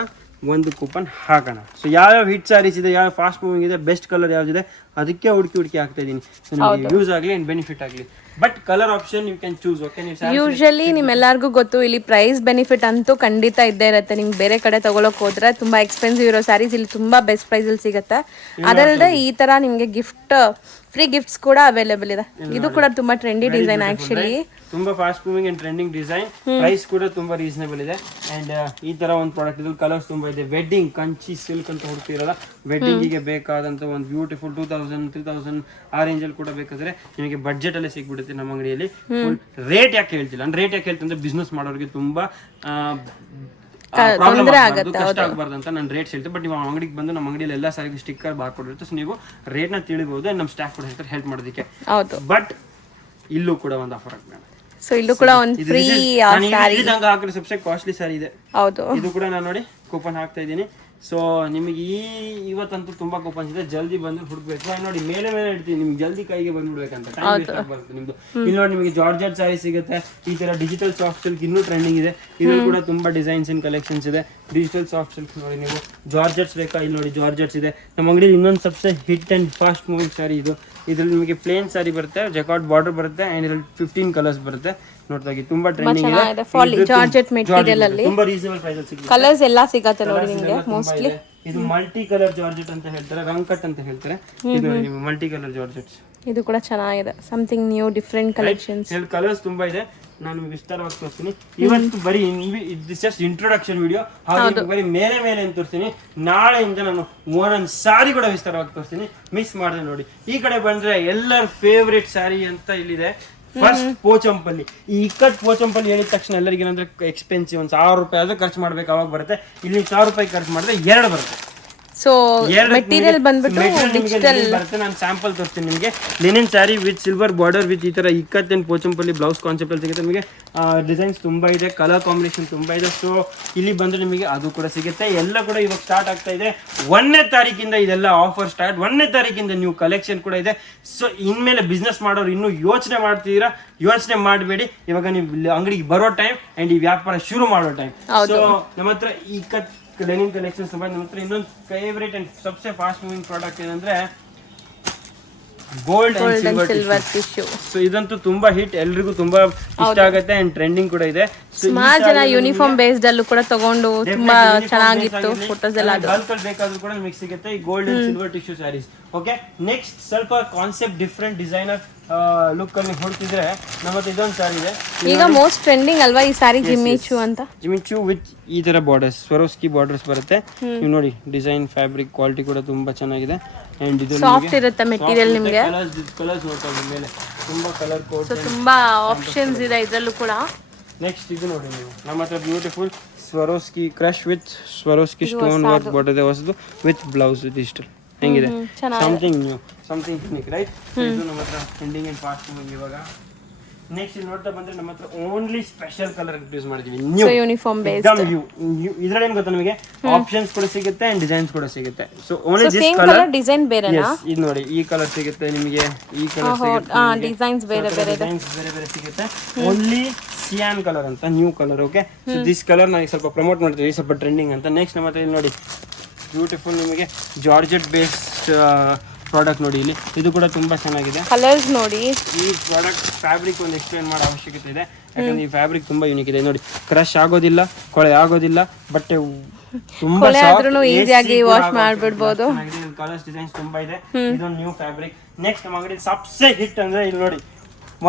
ಒಂದು ಕೂಪನ್ ಹಾಕೋಣ. ಸೊ ಯಾವ ಹಿಟ್ ಸ್ಯಾರೀಸ್ ಇದೆ, ಯಾವ ಫಾಸ್ಟ್ ಮೂವಿಂಗ್ ಇದೆ, ಬೆಸ್ಟ್ ಕಲರ್ ಯಾವ್ದಿದೆ ಅದಕ್ಕೆ ಹುಡುಕಿ ಹಾಕ್ತಾ ಇದೀನಿ. ಯೂಸ್ ಆಗ್ಲಿ ಅಂಡ್ ಬೆನಿಫಿಟ್ ಆಗ್ಲಿ. But colour option you can choose. Okay, usually ನಿಮ್ಮೆಲ್ಲರಿಗೂ ಗೊತ್ತು, ಇಲ್ಲಿ ಪ್ರೈಸ್ ಬೆನಿಫಿಟ್ ಅಂತೂ ಖಂಡಿತ ಇದ್ದೇ ಇರುತ್ತೆ. ನಿಮ್ಗೆ ಬೇರೆ ಕಡೆ ತಗೊಳಕ್ ಹೋದ್ರೆ ತುಂಬಾ ಎಕ್ಸ್ಪೆನ್ಸಿವ್ ಇರೋ ಸ್ಯಾರೀಸ್ ಇಲ್ಲಿ ತುಂಬಾ ಬೆಸ್ಟ್ ಪ್ರೈಸ್ ಅಲ್ಲಿ ಸಿಗುತ್ತೆ. ಅದಲ್ಲದೆ ಈ ತರ ನಿಮ್ಗೆ ಫ್ರೀ ಗಿಫ್ಟ್ಸ್ ಕೂಡ ಅವೈಲೇಬಲ್ ಇದೆ. ಇದು ಕೂಡ ತುಂಬಾ ಟ್ರೆಂಡಿ ಡಿಸೈನ್. ಆಕ್ಚುಲಿ ತುಂಬಾ fast moving and trending design. Price ಕೂಡ ತುಂಬಾ ರೀಸನೇಬಲ್ ಇದೆ. ಅಂಡ್ ಈ ತರ ಒಂದು ಪ್ರಾಡಕ್ಟ್ ಇದು ಕಲರ್ಸ್ ತುಂಬಾ ಇದೆ. ವೆಡ್ಡಿಂಗ್ ಕಂಚಿ ಸಿಲ್ಕ್ ಅಂತ ಹುಡುಕ್ತಿರಲ್ಲ, ವೆಡ್ಡಿಂಗ್ ಗೆ ಬೇಕಾದಂತ ಒಂದು ಬ್ಯೂಟಿಫುಲ್ 2,000 3,000 ಆ ರೇಂಜ್ ಅಲ್ಲಿ ಕೂಡ ಬೇಕಾದ್ರೆ ನಿಮಗೆ ಬಡ್ಜೆಟ್ ಅಲ್ಲೇ ಸಿಗ್ಬಿಡುತ್ತೆ ನಮ್ಮ ಅಂಗಡಿಯಲ್ಲಿ. ರೇಟ್ ಯಾಕೆ ಹೇಳ್ತಿಲ್ಲ ಅಂದ್ರೆ, ರೇಟ್ ಯಾಕೆ ಹೇಳ್ತಂದ್ರೆ ಬಿಸ್ನೆಸ್ ಮಾಡೋರಿಗೆ ತುಂಬಾ ಕಷ್ಟ ಆಗಬಾರ್ದು ಅಂತ ನಾನು ರೇಟ್ ಹೇಳ್ತೀನಿ. ಬಟ್ ನೀವು ಅಂಗಡಿಗೆ ಬಂದು ನಮ್ಮ ಅಂಗಡಿಯಲ್ಲಿ ಎಲ್ಲ ಸಾರಿಗೆ ಸ್ಟಿಕ್ಕರ್ ಬಾರ್ಕೊಡಿರುತ್ತೆ. ಸೊ ನೀವು ರೇಟ್ ನ ತಿಳಿಬಹುದು. ನಮ್ಮ ಸ್ಟಾಫ್ ಕೂಡ ಹೇಳ್ತಾರೆ ಹೆಲ್ಪ್ ಮಾಡೋದಕ್ಕೆ. ಬಟ್ ಇಲ್ಲೂ ಕೂಡ ಒಂದು ಆಫರ್ ಆಗ್ತದೆ. ಸೊ ಇಲ್ಲೂ ಕೂಡ ಒಂದು ಫ್ರೀ ಸ್ಯಾರಿ ಹಾಕಿದ್ರೆ ಸಬ್ಸೆ ಕಾಸ್ಟ್ಲಿ ಸ್ಯಾರಿ ಇದೆ. ಹೌದು, ಇದು ಕೂಡ ನಾನು ನೋಡಿ ಕೂಪನ್ ಹಾಕ್ತಾ ಇದ್ದೀನಿ. ಸೊ ನಿಮಗೆ ಇವತ್ತಂತೂ ತುಂಬಾ ಕೂಪನ್ಸ್ ಇದೆ. ಜಲ್ದಿ ಬಂದು ಹುಡುಕ್ಬೇಕು. ನೋಡಿ ಮೇಲೆ ಇಡ್ತೀನಿ, ನಿಮ್ಗೆ ಜಲ್ದಿ ಕೈಗೆ ಬಂದ್ಬಿಡ್ಬೇಕಂತ ಟೈಮ್ ವೇಸ್ಟ್ ಆಗ್ಬಾರ್ದು ನಿಮ್ದು. ಇಲ್ಲಿ ನೋಡಿ ನಿಮಗೆ ಜಾರ್ಜೆಟ್ ಸ್ಯಾರಿ ಸಿಗುತ್ತೆ. ಈ ತರ ಡಿಜಿಟಲ್ ಸಾಫ್ಟ್ ಸಿಲ್ಕ್ ಇನ್ನೂ ಟ್ರೆಂಡಿಂಗ್ ಇದೆ. ಇದ್ರಲ್ಲಿ ಕೂಡ ತುಂಬಾ ಡಿಸೈನ್ಸ್ ಅಂಡ್ ಕಲೆಕ್ಷನ್ಸ್ ಇದೆ. ಡಿಜಿಟಲ್ ಸಾಫ್ಟ್ ಸಿಲ್ಕ್ ನೋಡಿ, ನೀವು ಜಾರ್ಜೆಟ್ಸ್ ಬೇಕಾ, ಇಲ್ಲಿ ನೋಡಿ ಜಾರ್ಜೆಟ್ಸ್ ಇದೆ. ನಮ್ಮ ಅಂಗಡಿಯಲ್ಲಿ ಇನ್ನೊಂದು ಸಬ್ಸೆ hit and fast moving saree ಇದು. ಇದ್ರಲ್ಲಿ ನಿಮಗೆ ಪ್ಲೇನ್ ಸ್ಯಾರಿ ಬರುತ್ತೆ, ಜಕಾರ್ಡ್ ಬಾರ್ಡರ್ ಬರುತ್ತೆ ಅಂಡ್ ಇದ್ರಲ್ಲಿ 15 ಕಲರ್ಸ್ ಬರುತ್ತೆ. ನೋಡ್ತಾ ತುಂಬಾ ಟ್ರೆಂಡಿಂಗ್ ಇದೆ. ಜಾರ್ಜೆಟ್ ಮೆಟೀರಿಯಲ್ ಅಲ್ಲಿ ತುಂಬಾ ರೀಸನಬಲ್ ಪ್ರೈಸ್ ಅಲ್ಲಿ ಸಿಗುತ್ತೆ. ಕಲರ್ಸ್ ಎಲ್ಲ ಸಿಗುತ್ತೆ ನೋಡಿ ನಿಮಗೆ. ಮೋಸ್ಟ್ಲಿ ಇದು ಮಲ್ಟಿ ಕಲರ್ ಜಾರ್ಜೆಟ್ ಅಂತ ಹೇಳ್ತಾರೆ, ರಂಕಟ್ ಅಂತ ಹೇಳ್ತಾರೆ. ಇದು ನೋಡಿ ನಿಮಗೆ ಮಲ್ಟಿ ಕಲರ್ ಜಾರ್ಜೆಟ್ಸ್. ಇದು ಕೂಡ ಚೆನ್ನಾಗಿದೆ. Something new different collections. Colours ತುಂಬಾ ಇದೆ. ನಾನು ವಿಸ್ತಾರವಾಗಿ ತೋರಿಸ್ತೀನಿ. ಇವತ್ತು ಬರೀ ಜಸ್ಟ್ ಇಂಟ್ರೊಡಕ್ಷನ್ ವಿಡಿಯೋ, ಹಾಗೆ ಬರೀ ಮೇಲೆ ಅಂತ ತೋರಿಸ್ತೀನಿ. ನಾಳೆಯಿಂದ ನಾನು ಒಂದೊಂದು ಸಾರಿ ಕೂಡ ವಿಸ್ತಾರವಾಗಿ ತೋರಿಸ್ತೀನಿ. ಮಿಸ್ ಮಾಡಿದೆ ನೋಡಿ. ಈ ಕಡೆ ಬಂದ್ರೆ ಎಲ್ಲರ ಫೇವ್ರೇಟ್ ಸ್ಯಾರಿ ಅಂತ ಇಲ್ಲಿದೆ. ಫಸ್ಟ್ ಪೋಚಂಪಲ್ಲಿ. ಈ ಇಕ್ಕಟ್ ಪೋಚಂಪಲ್ಲಿ ಹೇಳಿದ ತಕ್ಷಣ ಎಲ್ಲರಿಗೆ ಏನಂದ್ರೆ ಎಕ್ಸ್ಪೆನ್ಸಿವ್. 1,000 ರೂಪಾಯಿ ಆದ್ರೆ ಖರ್ಚು ಮಾಡ್ಬೇಕು, ಅವಾಗ ಬರುತ್ತೆ. ಇಲ್ಲಿ 1,000 ರೂಪಾಯಿ ಖರ್ಚು ಮಾಡಿದ್ರೆ 2 ಬರುತ್ತೆ. ಸೊ ಮೆಟೀರಿಯಲ್ ಬಂದ್ಬಿಟ್ಟು ಡಿಜಿಟಲ್ ಬರುತ್ತೆ. ನಾನು ಸ್ಯಾಂಪಲ್ ತೋರಿಸ್ತೀನಿ ನಿಮಗೆ. Linen sari with silver border with ಈ ತರ ikat and Pochampally blouse concept ಅಲ್ಲಿ ಸಿಗುತ್ತೆ. ನಿಮಗೆ ಡಿಸೈನ್ಸ್ ತುಂಬಾ ಇದೆ, ಕಲರ್ ಕಾಂಬಿನೇಷನ್ ತುಂಬಾ ಇದೆ. ಸೊ ಇಲ್ಲಿ ಬಂದ್ರೆ ನಿಮಗೆ ಅದು ಕೂಡ ಸಿಗುತ್ತೆ. ಎಲ್ಲ ಕೂಡ ಇವಾಗ ಸ್ಟಾರ್ಟ್ ಆಗ್ತಾ ಇದೆ. 1ನೇ ತಾರೀಕಿಂದ ಇದೆಲ್ಲ ಆಫರ್ ಸ್ಟಾರ್ಟ್. 1ನೇ ತಾರೀಕಿಂದ ನ್ಯೂ ಕಲೆಕ್ಷನ್ ಕೂಡ ಇದೆ. ಸೊ ಇನ್ಮೇಲೆ ಬಿಸ್ನೆಸ್ ಮಾಡೋರು ಇನ್ನೂ ಯೋಚನೆ ಮಾಡ್ತಿದ್ದೀರಾ, ಯೋಚನೆ ಮಾಡಬೇಡಿ. ಇವಾಗ ನೀವು ಅಂಗಡಿಗೆ ಬರೋ ಟೈಮ್ ಅಂಡ್ ಈ ವ್ಯಾಪಾರ ಶುರು ಮಾಡೋ ಟೈಮ್. ಸೊ ನಮ್ಮ ಹತ್ರ ಇಕ್ಕತ್ ಲೆನಿನ್ ಕಲೆಕ್ಷನ್ಸ್ ನಮ್ಮ ಹತ್ರ ಇನ್ನೊಂದು ಫೇವ್ರೇಟ್ ಅಂಡ್ ಸಬ್ಸೆ ಫಾಸ್ಟ್ ಮೂವಿಂಗ್ ಪ್ರಾಡಕ್ಟ್ ಏನಂದ್ರೆ gold and gold and silver silver tissue. So ಇದಂತೂ ತುಂಬಾ ಹಿಟ್, ಎಲ್ರಿಗೂ ತುಂಬಾ ಇಷ್ಟ ಆಗುತ್ತೆ ಅಂಡ್ ಟ್ರೆಂಡಿಂಗ್ ಕೂಡ ಇದೆ. ಸುಮಾರು ಜನ ಯೂನಿಫಾರ್ಮ್ ಬೇಸ್ಡ್ ಅಲ್ಲೂ ಕೂಡ ತಗೊಂಡು ತುಂಬಾ ಚೆನ್ನಾಗಿತ್ತು ಫೋಟೋಸ್ ಎಲ್ಲ. ಅದು ಬಲ್ಕ್ ಅಲ್ಲಿ ಬೇಕಾದ್ರೂ ಕೂಡ ನಿಮಗೆ ಸಿಗುತ್ತೆ ಈ gold and silver tissue sarees. Okay, next ಸ್ವಲ್ಪ ಕಾನ್ಸೆಪ್ಟ್ ಡಿಫ್ರೆಂಟ್ ಡಿಸೈನರ್ ಲುಕ್ ಅಲ್ಲಿ ಹೊರಟಿದ್ರೆ ನಮ್ಮ ಹತ್ರ ಇದೊಂದು ಸ್ಯಾರಿ ಇದೆ. ಈಗ ಮೋಸ್ಟ್ ಟ್ರೆಂಡಿಂಗ್ ಅಲ್ವಾ ಈ ಸಾರಿ ಜಿಮ್ಮಿಚು ಅಂತ. ಜಿಮಿಚು ವಿತ್ ಈ ತರ ಬಾರ್ಡರ್ಸ್, ಸ್ವರೋಸ್ಕಿ ಬಾರ್ಡರ್ಸ್ ಬರುತ್ತೆ. ನೀವು ನೋಡಿ ಡಿಸೈನ್, ಫ್ಯಾಬ್ರಿಕ್ ಕ್ವಾಲಿಟಿ ಕೂಡ ತುಂಬಾ ಚೆನ್ನಾಗಿದೆ. ಅಂಡ್ ಇದು ಸಾಫ್ಟ್ ಇರುತ್ತೆ ಮೆಟೀರಿಯಲ್ ನಿಮಗೆ. ಕಲರ್ಸ್ ನೋಡ್ತಾ ಮೇಲೆ ತುಂಬಾ ಕಲರ್ ಕೋಡ್, ಸೊ ತುಂಬಾ ಆಪ್ಷನ್ಸ್ ಇದೆ ಇದರಲ್ಲೂ ಕೂಡ. ನೆಕ್ಸ್ಟ್ ಇದು ನೋಡಿ ನೀವು ನಮ್ಮ ಹತ್ರ beautiful ಸ್ವರೋಸ್ಕಿ crush with ಸ್ವರೋಸ್ಕಿ stone work border ಇದೆ ಹೊಸದು ವಿತ್ ಬ್ಲೌಸ್ ವಿತ್ ಇಷ್ಟು ಹೆಂಗಿದೆ, something new, something unique, right? ಇದು ನಮ್ಮ ಹತ್ರ ಟ್ರೆಂಡಿಂಗ್ ಅಂಡ್ ಫಾಸ್ಟ್ ಮೂವಿಂಗ್ ಇವಾಗ. ನೆಕ್ಸ್ಟ್ ಇಲ್ಲಿ ನೋಡ್ತಾ ಬಂದ್ರೆ ನಮ್ಮ ಹತ್ರ ಓನ್ಲಿ ಸ್ಪೆಷಲ್ ಕಲರ್ ಯೂಸ್ ಮಾಡಿದೀವಿ, ನ್ಯೂ ಯೂನಿಫಾರ್ಮ್ ಬೇಸ್. ಇದ್ರಲ್ಲಿ ಏನ್ ಗೊತ್ತಾ ನಿಮಗೆ ಆಪ್ಷನ್ಸ್ ಕೂಡ ಸಿಗುತ್ತೆ ಅಂಡ್ ಡಿಸೈನ್ಸ್ ಕೂಡ ಸಿಗುತ್ತೆ. So only this colour design ಬೇರೆನಾ? ಇದು ನೋಡಿ ಈ ಕಲರ್ ಸಿಗುತ್ತೆ ನಿಮಗೆ, ಈ ಕಲರ್ ಸಿಗುತ್ತೆ, ಡಿಸೈನ್ಸ್ ಬೇರೆ ಬೇರೆ ಇದೆ, ಡಿಸೈನ್ಸ್ ಬೇರೆ ಬೇರೆ ಸಿಗುತ್ತೆ. ಓನ್ಲಿ ಸಿಯಾನ್ ಕಲರ್ ಅಂತ new colour. Okay, so this colour ನಾವು ಸ್ವಲ್ಪ ಪ್ರಮೋಟ್ ಮಾಡ್ತೀವಿ, ಸ್ವಲ್ಪ ಟ್ರೆಂಡಿಂಗ್ ಅಂತ. ನೆಕ್ಸ್ಟ್ ನಮ್ಮ ಹತ್ರ ಇಲ್ಲಿ ನೋಡಿ ಬ್ಯೂಟಿಫುಲ್ ನಿಮಗೆ ಜಾರ್ಜೆಟ್ ಬೇಸ್ಡ್ ಪ್ರಾಡಕ್ಟ್ ನೋಡಿ, ಇಲ್ಲಿ ಇದು ಕೂಡ ತುಂಬಾ ಚೆನ್ನಾಗಿದೆ. ಕಲರ್ಸ್ ನೋಡಿ, ಈ ಪ್ರಾಡಕ್ಟ್ ಫ್ಯಾಬ್ರಿಕ್ ಒಂದು ಎಕ್ಸ್ಪ್ಲೇನ್ ಮಾಡೋ ಅವಶ್ಯಕತೆ ಇದೆ, ಯಾಕಂದ್ರೆ ಈ ಫ್ಯಾಬ್ರಿಕ್ ತುಂಬಾ ಯೂನಿಕ್ ಇದೆ. ನೋಡಿ ಕ್ರಶ್ ಆಗೋದಿಲ್ಲ, ಕೊಳೆ ಆಗೋದಿಲ್ಲ, ಬಟ್ಟೆ ತುಂಬಾ ಈಸಿಯಾಗಿ ವಾಶ್ ಮಾಡ್ಬಿಡ್ಬೋದು. ಕಲರ್ಸ್ ಡಿಸೈನ್ಸ್ ತುಂಬಾ ಇದೆ. ಇದೊಂದು ನ್ಯೂ ಫ್ಯಾಬ್ರಿಕ್. ನೆಕ್ಸ್ಟ್ ನಮ್ಮ ಅಂಗಡಿ ಸಬ್ಸೆ ಹಿಟ್ ಅಂದ್ರೆ ಇಲ್ಲಿ ನೋಡಿ,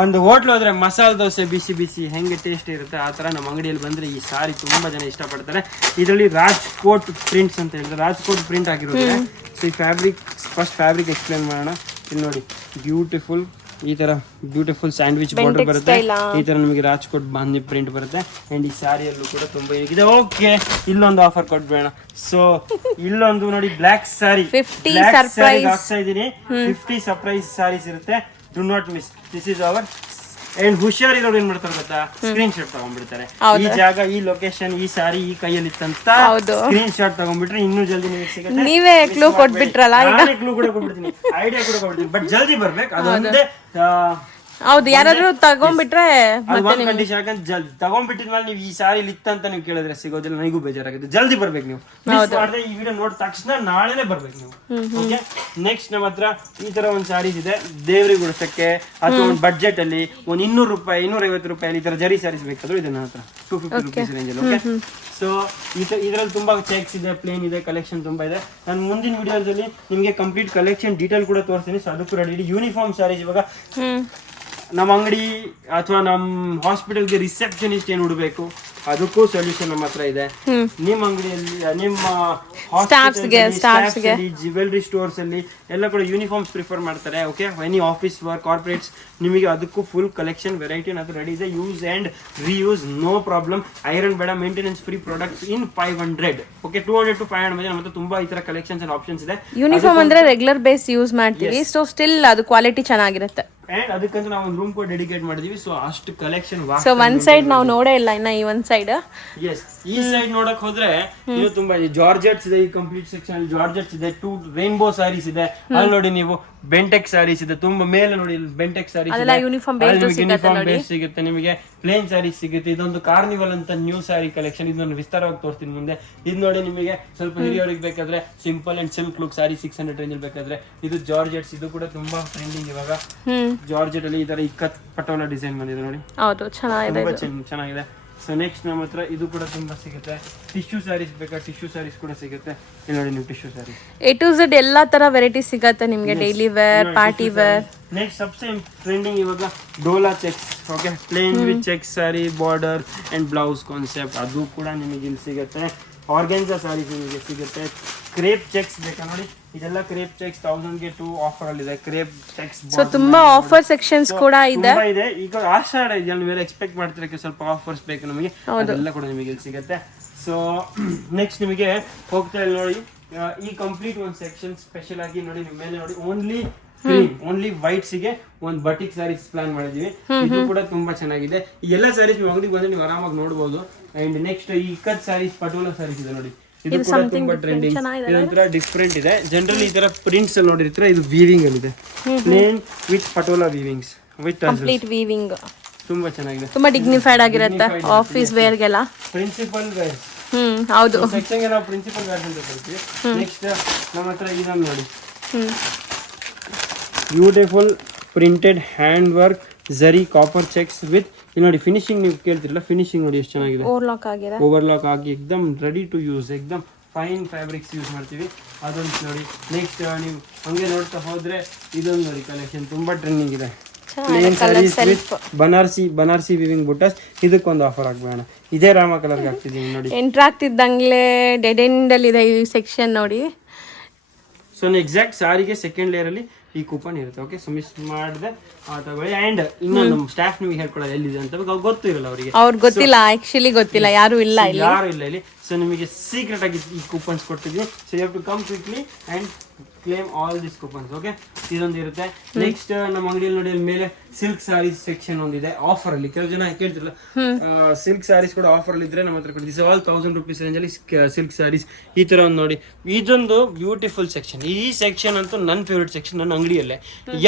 ಒಂದು ಹೋಟ್ಲ್ ಹೋದ್ರೆ ಮಸಾಲೆ ದೋಸೆ ಬಿಸಿ ಬಿಸಿ ಹೆಂಗೆ ಟೇಸ್ಟ್ ಇರುತ್ತೆ ಆ ಥರ ನಮ್ಮ ಅಂಗಡಿಯಲ್ಲಿ ಬಂದರೆ ಈ ಸಾರಿ ತುಂಬ ಜನ ಇಷ್ಟಪಡ್ತಾರೆ. ಇದರಲ್ಲಿ ರಾಜ್ಕೋಟ್ ಪ್ರಿಂಟ್ಸ್ ಅಂತ ಹೇಳಿದ್ರೆ ರಾಜ್ಕೋಟ್ ಪ್ರಿಂಟ್ ಆಗಿರೋದ್ರೆ. ಸೊ ಈ ಫ್ಯಾಬ್ರಿಕ್ ಫಸ್ಟ್ ಫ್ಯಾಬ್ರಿಕ್ ಎಕ್ಸ್ಪ್ಲೇನ್ ಮಾಡೋಣ. ಇಲ್ಲಿ ನೋಡಿ ಬ್ಯೂಟಿಫುಲ್ ಈ ಥರ ಬ್ಯೂಟಿಫುಲ್ ಸ್ಯಾಂಡ್ವಿಚ್ ಬಾರ್ಡರ್ ಬರುತ್ತೆ, ಈ ಥರ ನಿಮಗೆ ರಾಜ್ಕೋಟ್ ಬಾಂಧಿ ಪ್ರಿಂಟ್ ಬರುತ್ತೆ. ಆ್ಯಂಡ್ ಈ ಸ್ಯಾರಿಯಲ್ಲೂ ಕೂಡ ತುಂಬ ಇದೆ. ಓಕೆ, ಇಲ್ಲೊಂದು ಆಫರ್ ಕೊಟ್ಬೇಡ. ಸೊ ಇಲ್ಲೊಂದು ನೋಡಿ ಬ್ಲ್ಯಾಕ್ ಸ್ಯಾರಿ, ಹಾಕ್ತಾ ಇದ್ದೀನಿ. 50 ಸರ್ಪ್ರೈಸ್ ಸ್ಯಾರೀಸ್ ಇರುತ್ತೆ. Do not miss, this is our. And ಹುಷಾರಿರೋರು ಏನ್ ಮಾಡ್ತಾರೆ ಗೊತ್ತಾ, ಸ್ಕ್ರೀನ್ ಶಾಟ್ ತಗೊಂಡ್ಬಿಡ್ತಾರೆ. ಈ ಜಾಗ, ಈ ಲೊಕೇಶನ್, ಈ ಸಾರಿ ಈ ಕೈಯಲ್ಲಿ ಇತ್ತಂತ ಸ್ಕ್ರೀನ್ ಶಾಟ್ ತಗೊಂಡ್ಬಿಟ್ರೆ ಇನ್ನೂ ಜಲ್ದಿ ನಿಮಗೆ ಸಿಗುತ್ತೆ. ನೀವೇ ಕ್ಲೂ ಕೊಟ್ಬಿಟ್ರಲ್ಲ, ನಾನೇ ಕ್ಲೂ ಕೂಡ ಕೊಟ್ಬಿಡ್ತೀನಿ, ಐಡಿಯಾ ಕೂಡ ಕೊಟ್ಬಿಡ್ತೀನಿ. ಬಟ್ ಜಲ್ದಿ ಬರ್ಬೇಕು, ಅದೊಂದೇ. ಹೌದು, ಯಾರಾದ್ರೂ ತಗೊಂಡ್ಬಿಟ್ರೆ ಕಂಡೀಷನ್. ಯಾಕಂದ್ರೆ ಜಲ್ದಿ ತಗೊಂಡ್ಬಿಟ್ಟಿದ್ಮೇಲೆ ನೀವು ಈ ಸಾರಿ ಇತ್ತಂತ ನೀವು ಕೇಳಿದ್ರೆ ಸಿಗೋದಿಲ್ಲ, ನನಗೂ ಬೇಜಾರಾಗುತ್ತೆ. ಜಲ್ದಿ ಬರ್ಬೇಕು ನೀವು. ಮಾಡಿದ್ರೆ ಈ ವಿಡಿಯೋ ನೋಡಿದ ತಕ್ಷಣ ನಾಳೆನೆ ಬರ್ಬೇಕು ನೀವು. ಓಕೆ, ನೆಕ್ಸ್ಟ್ ನಮ್ಮ ಹತ್ರ ಈ ತರ ಒಂದು ಸಾರೀಸ್ ಇದೆ ದೇವ್ರಿಗೆ ಉಡ್ಸಕ್ಕೆ, ಅಥವಾ ಒಂದು ಬಡ್ಜೆಟ್ ಅಲ್ಲಿ ಒಂದು 200 ರೂಪಾಯಿ 250 ರೂಪಾಯಿ ಈ ತರ ಜರಿ ಸಾರೀಸ್ ಬೇಕಾದ್ರು ಇದೆ ನನ್ನ ಹತ್ರ 250 ರುಪೀಸ್ ರೇಂಜ್ ಅಲ್ಲಿ. ಓಕೆ, ಸೊ ಇದರಲ್ಲಿ ತುಂಬಾ ಚೆಕ್ಸ್ ಇದೆ, ಪ್ಲೇನ್ ಇದೆ, ಕಲೆಕ್ಷನ್ ತುಂಬಾ ಇದೆ. ನಾನು ಮುಂದಿನ ವಿಡಿಯೋದಲ್ಲಿ ನಿಮಗೆ ಕಂಪ್ಲೀಟ್ ಕಲೆಕ್ಷನ್ ಡೀಟೇಲ್ ಕೂಡ ತೋರಿಸ್ತೀನಿ. ಸೊ ಅದಕ್ಕೂ ರೆಡಿ. ಯೂನಿಫಾರ್ಮ್ ಸಾರೀಸ್ ಇವಾಗ ನಮ್ಮ ಅಂಗಡಿ ಅಥವಾ ನಮ್ಮ ಹಾಸ್ಪಿಟಲ್ಗೆ ರಿಸೆಪ್ಷನಿಸ್ಟ್ ಏನು ಉಡಬೇಕು ಅದಕ್ಕೂ ಸೊಲ್ಯೂಷನ್ ನಮ್ಮ ಹತ್ರ ಇದೆ. ನಿಮ್ಮ ಅಂಗಡಿಯಲ್ಲಿ, ನಿಮ್ಮ ಜ್ಯುವೆಲ್ರಿ ಸ್ಟೋರ್ಸ್ ಅಲ್ಲಿ ಎಲ್ಲ ಕೂಡ ಯೂನಿಫಾರ್ಮ್ಸ್ ಪ್ರಿಫರ್ ಮಾಡ್ತಾರೆ. Okay, any office work, corporates, ನಿಮಗೆ ಅದಕ್ಕೂ ಫುಲ್ ಕಲೆಕ್ಷನ್ ವೆರೈಟಿ ಅದು ರೆಡಿ ಇದೆ. Use and reuse, no problem. Iron ಬೇಡ, maintenance free products in 500. Okay, 200 to 500 ಮಧ್ಯೆ ನಮ್ಮ ಹತ್ರ ತುಂಬಾ ಈ ತರ ಕಲೆಕ್ಷನ್ಸ್ ಅಂಡ್ ಆಪ್ಷನ್ಸ್ ಇದೆ. ಯೂನಿಫಾರ್ಮ್ ಅಂದ್ರೆ ರೆಗ್ಯುಲರ್ ಬೇಸ್ ಯೂಸ್ ಮಾಡ್ತೀವಿ, ಸೊ ಸ್ಟಿಲ್ ಅದು ಕ್ವಾಲಿಟಿ ಚೆನ್ನಾಗಿರುತ್ತೆ. ಅಂಡ್ ಅದಕ್ಕಂತ ನಾವು ಒಂದು ರೂಮ್ ಕೂಡ ಡೆಡಿಕೇಟ್ ಮಾಡಿದೀವಿ. ಸೊ ಅಷ್ಟು ಕಲೆಕ್ಷನ್. ಸೊ ಒಂದ್ ಸೈಡ್ ನಾವು ನೋಡೇ ಇಲ್ಲ ಇನ್ನ, ಈ ಒಂದ್ ಸೈಡ್. ಎಸ್, ಈ ಸೈಡ್ ನೋಡಕ್ ಹೋದ್ರೆ ಇದು ತುಂಬಾ ಜಾರ್ಜೆಟ್ಸ್ ಇದೆ. ಈ ಕಂಪ್ಲೀಟ್ ಸೆಕ್ಷನ್ ಅಲ್ಲಿ ಜಾರ್ಜೆಟ್ಸ್ ಇದೆ, 2 ರೈನ್ಬೋ ಸ್ಯಾರೀಸ್ ಇದೆ. ಅಲ್ಲಿ ನೋಡಿ ನೀವು ಬೆಂಟೆಕ್ ಸ್ಯಾರೀಸ್ ಇದೆ, ತುಂಬಾ ಮೇಲೆ ನೋಡಿ ಬೆಂಟೆಕ್ ಸ್ಯಾರೀಸ್ ಇದೆ. ಯೂನಿಫಾರ್ಮ್ ಬೇಸ್ ಸಿಗುತ್ತೆ ನಿಮಗೆ, ಪ್ಲೇನ್ ಸ್ಯಾರೀಸ್ ಸಿಗುತ್ತೆ. ಇದೊಂದು ಕಾರ್ನಿವಲ್ ಅಂತ ನ್ಯೂ ಸ್ಯಾರಿ ಕಲೆಕ್ಷನ್, ಇದೊಂದು ವಿಸ್ತಾರವಾಗಿ ತೋರಿಸ್ತೀನಿ ಮುಂದೆ. ಇದು ನೋಡಿ ನಿಮಗೆ ಸ್ವಲ್ಪ ಹಿರಿಯವರಿಗೆ ಬೇಕಾದ್ರೆ simple and silk look sari 600 range ಅಲ್ಲಿ ಬೇಕಾದ್ರೆ. ಇದು ಜಾರ್ಜೆಟ್ಸ್, ಇದು ಕೂಡ ತುಂಬಾ ಟ್ರೆಂಡಿಂಗ್ ಇವಾಗ. ಜಾರ್ಜೆಟ್ ಅಲ್ಲಿ ಈ ತರ ಇಕ್ಕತ್ ಪಟೋಲಾ ಡಿಸೈನ್ ಬಂದಿದೆ ನೋಡಿ, ಹೌದು ಚೆನ್ನಾಗಿದೆ, ಚೆನ್ನಾಗಿದೆ. ಸೊ ನೆಕ್ಸ್ಟ್ ನಮ್ಮ ಹತ್ರ ಇದು ಕೂಡ ತುಂಬಾ ಸಿಗುತ್ತೆ. ಟಿಶ್ಯೂ ಸ್ಯಾರೀಸ್ ಬೇಕಾ, ಟಿಶ್ಯೂ ಸ್ಯಾರೀಸ್ ಕೂಡ ಸಿಗುತ್ತೆ. ಇಲ್ಲಿ ನೋಡಿ ನೀವು tissue sarees A to Z ಎಲ್ಲಾ ತರ ವೆರೈಟಿ ಸಿಗುತ್ತೆ ನಿಮಗೆ, daily wear, party wear. Next ಸಬ್ಸೆ ಟ್ರೆಂಡಿಂಗ್ ಇವಾಗ ಡೋಲಾ checks. Okay, plain with checks saree, border and blouse concept, ಅದು ಕೂಡ ನಿಮಗೆ ಇಲ್ಲಿ ಸಿಗುತ್ತೆ. ಆರ್ಗೆನ್ಸಾ ಸ್ಯಾರೀಸ್ ನಿಮಗೆ ಸಿಗುತ್ತೆ. ಕ್ರೇಪ್ ಚೆಕ್ಸ್ ಬೇಕಾ ನೋಡಿ, ಇದೆಲ್ಲ ಕ್ರೇಪ್ ಚೆಕ್ಸ್ 1000 ಗೆ 2 ಆಫರ್ ಅಲ್ಲಿ ಇದೆ. ಕ್ರೇಪ್ ಚೆಕ್ಸ್, ಸೊ ತುಂಬಾ ಆಫರ್ ಸೆಕ್ಷನ್ಸ್ ಕೂಡ ಇದೆ. ಈಗ ಆಷಾಢ ಇದೆ, ನೀವು ಎಕ್ಸ್ಪೆಕ್ಟ್ ಮಾಡ್ತಿರಕ್ಕೆ ಸ್ವಲ್ಪ ಆಫರ್ಸ್ ಬೇಕು ನಮಗೆ, ಅದೆಲ್ಲ ಕೂಡ ನಿಮಗೆ ಇಲ್ಲಿ ಸಿಗುತ್ತೆ. ಸೊ ನೆಕ್ಸ್ಟ್ ನಿಮಗೆ ಹೋಗ್ತಾ ಇಲ್ಲ ನೋಡಿ, ಈ ಕಂಪ್ಲೀಟ್ ಒಂದು ಸೆಕ್ಷನ್ ಸ್ಪೆಷಲ್ ಆಗಿ ನೋಡಿ, ನಿಮ್ಮ ಮೇಲೆ ನೋಡಿ ಓನ್ಲಿ ವೈಟ್ಸ್ ಗೆ ಒಂದು ಬಟಿಕ್ ಸ್ಯಾರೀಸ್ ಪ್ಲಾನ್ ಮಾಡಿದೀವಿ. ಇದು ಕೂಡ ತುಂಬಾ ಚೆನ್ನಾಗಿದೆ. ಈ ಎಲ್ಲ ಸ್ಯಾರೀಸ್ ನೀವು ಅಂಗಡಿಗೆ ಬಂದ್ರೆ ನೀವು ಆರಾಮಾಗಿ ನೋಡಬಹುದು. ಅಂಡ್ ನೆಕ್ಸ್ಟ್ ಈ ಇಕ್ಕತ್ ಸ್ಯಾರೀಸ್, ಪಟೋಲಾ ಸ್ಯಾರೀಸ್ ಇದೆ ನೋಡಿ, ಇದು ಕೂಡ ತುಂಬಾ ಟ್ರೆಂಡಿಂಗ್. ಇದೊಂಥರ ಡಿಫ್ರೆಂಟ್ ಇದೆ. ಜನರಲಿ ಈ ತರ ಪ್ರಿಂಟ್ಸ್ ಅಲ್ಲಿ ನೋಡಿರ್ತೀರ, ಇದು ವೀವಿಂಗ್ ಅಲ್ಲಿ ಇದೆ, plane with patola weavings with complete weaving. ತುಂಬಾ ಚೆನ್ನಾಗಿದೆ, ತುಂಬಾ ಡಿಗ್ನಿಫೈಡ್ ಆಗಿರುತ್ತೆ ಆಫೀಸ್ ವೇರ್ ಗೆಲ್ಲ. ಪ್ರಿನ್ಸಿಪಲ್ ವೇರ್, ಹೌದು, ಸೆಕ್ಷನ್ ಗೆ ನಾವು ಪ್ರಿನ್ಸಿಪಲ್ ವೇರ್ ಅಂತ ಕರಿತೀವಿ. ನೆಕ್ಸ್ಟ್ ನಮ್ಮ ಹತ್ರ ಇದನ್ನ ನೋಡಿ, beautiful printed hand work zari copper cheques with ಇಲ್ಲಿ ನೋಡಿ ಫಿನಿಶಿಂಗ್ ನೀವು ಕೇಳ್ತಿರಲ್ಲ ಫಿನಿಶಿಂಗ್ ನೋಡಿ ಎಷ್ಟು ಚೆನ್ನಾಗಿದೆ ಓವರ್ಲಾಕ್ ಆಗಿದೆ ಓವರ್ಲಾಕ್ ಆಗಿ ಎಕ್ದಮ್ ರೆಡಿ ಟು ಯೂಸ್ ಎಕ್ದಮ್ ಫೈನ್ ಫ್ಯಾಬ್ರಿಕ್ಸ್ ಯೂಸ್ ಮಾಡ್ತೀವಿ ಅದೊಂದು ನೋಡಿ ನೆಕ್ಸ್ಟ್ ನೀವು ಹಂಗೆ ನೋಡ್ತಾ ಹೋದ್ರೆ ಇದೊಂದು ನೋಡಿ ಕಲೆಕ್ಷನ್ ತುಂಬಾ ಟ್ರೆಂಡಿಂಗ್ ಇದೆ plain sarees with Banarasi weaving ಬುಟ್ಟಾಸ್ ಇದಕ್ಕೊಂದು ಆಫರ್ ಆಗ್ಬೇಡ ಇದೇ ರಾಮ ಕಲರ್ಗೆ ಹಾಕ್ತಿದ್ದೀನಿ ನೋಡಿ ಎಂಟ್ರ್ ಆಗ್ತಿದ್ದಂಗ್ಲೇ ಡೆಡ್ ಎಂಡ್ ಅಲ್ಲಿ ಇದೆ ಈ ಸೆಕ್ಷನ್ ನೋಡಿ ಸೊ ಎಕ್ಸಾಕ್ಟ್ ಸಾರಿಗೆ ಸೆಕೆಂಡ್ ಲೇಯರ್ ಅಲ್ಲಿ ಈ ಕೂಪನ್ ಇರುತ್ತೆ ಓಕೆ ಸೊ ಮಿಸ್ ಮಾಡಿದೆ ತಗೊಳ್ಳಿ ಆ್ಯಂಡ್ ಇನ್ನೊಂದು ನಮ್ಮ ಸ್ಟಾಫ್ ನಿಮಗೆ ಹೇಳ್ಕೊಡೋದು ಎಲ್ಲಿದೆ ಅಂತ ಗೊತ್ತು ಇರಲ್ಲ ಅವರಿಗೆ ಅವ್ರಿಗೆ ಗೊತ್ತಿಲ್ಲ ಆಕ್ಚುಲಿ ಗೊತ್ತಿಲ್ಲ ಯಾರು ಇಲ್ಲ ಇಲ್ಲಿ ಯಾರು ಇಲ್ಲ ಇಲ್ಲಿ ಸೊ ನಿಮಗೆ ಸೀಕ್ರೆಟ್ ಆಗಿ ಈ ಕೂಪನ್ಸ್ ಕೊಡ್ತಿದ್ವಿ so you have to come quickly and claim all this coupons okay ಇದೊಂದು ಇರುತ್ತೆ ನೆಕ್ಸ್ಟ್ ನಮ್ಮ ಅಂಗಡಿಯಲ್ಲಿ ನೋಡಿ ಅಲ್ಲಿ ಮೇಲೆ ಸಿಲ್ಕ್ ಸಾರೀಸ್ ಸೆಕ್ಷನ್ ಒಂದಿದೆ ಆಫರ್ ಅಲ್ಲಿ ಕೆಲವು ಜನ ಕೇಳ್ತಿರಲ್ಲ ಸಿಲ್ಕ್ ಸಾರೀಸ್ ಕೂಡ ಆಫರ್ ಅಲ್ಲಿ ಇದ್ರೆ ನಮ್ಮ ಹತ್ರ ಕೊಡಿ ದಿಸ್ ಆಲ್ 1000 rupees ರೇಂಜ್ ಅಲ್ಲಿ ಸಿಲ್ಕ್ ಸಾರೀಸ್ ಈ ತರ ಒಂದು ನೋಡಿ ಇದೊಂದು ಬ್ಯೂಟಿಫುಲ್ ಸೆಕ್ಷನ್ ಈ ಸೆಕ್ಷನ್ ಅಂತೂ ನನ್ನ ಫೇವ್ರೆಟ್ ಸೆಕ್ಷನ್ ನನ್ನ ಅಂಗಡಿಯಲ್ಲೇ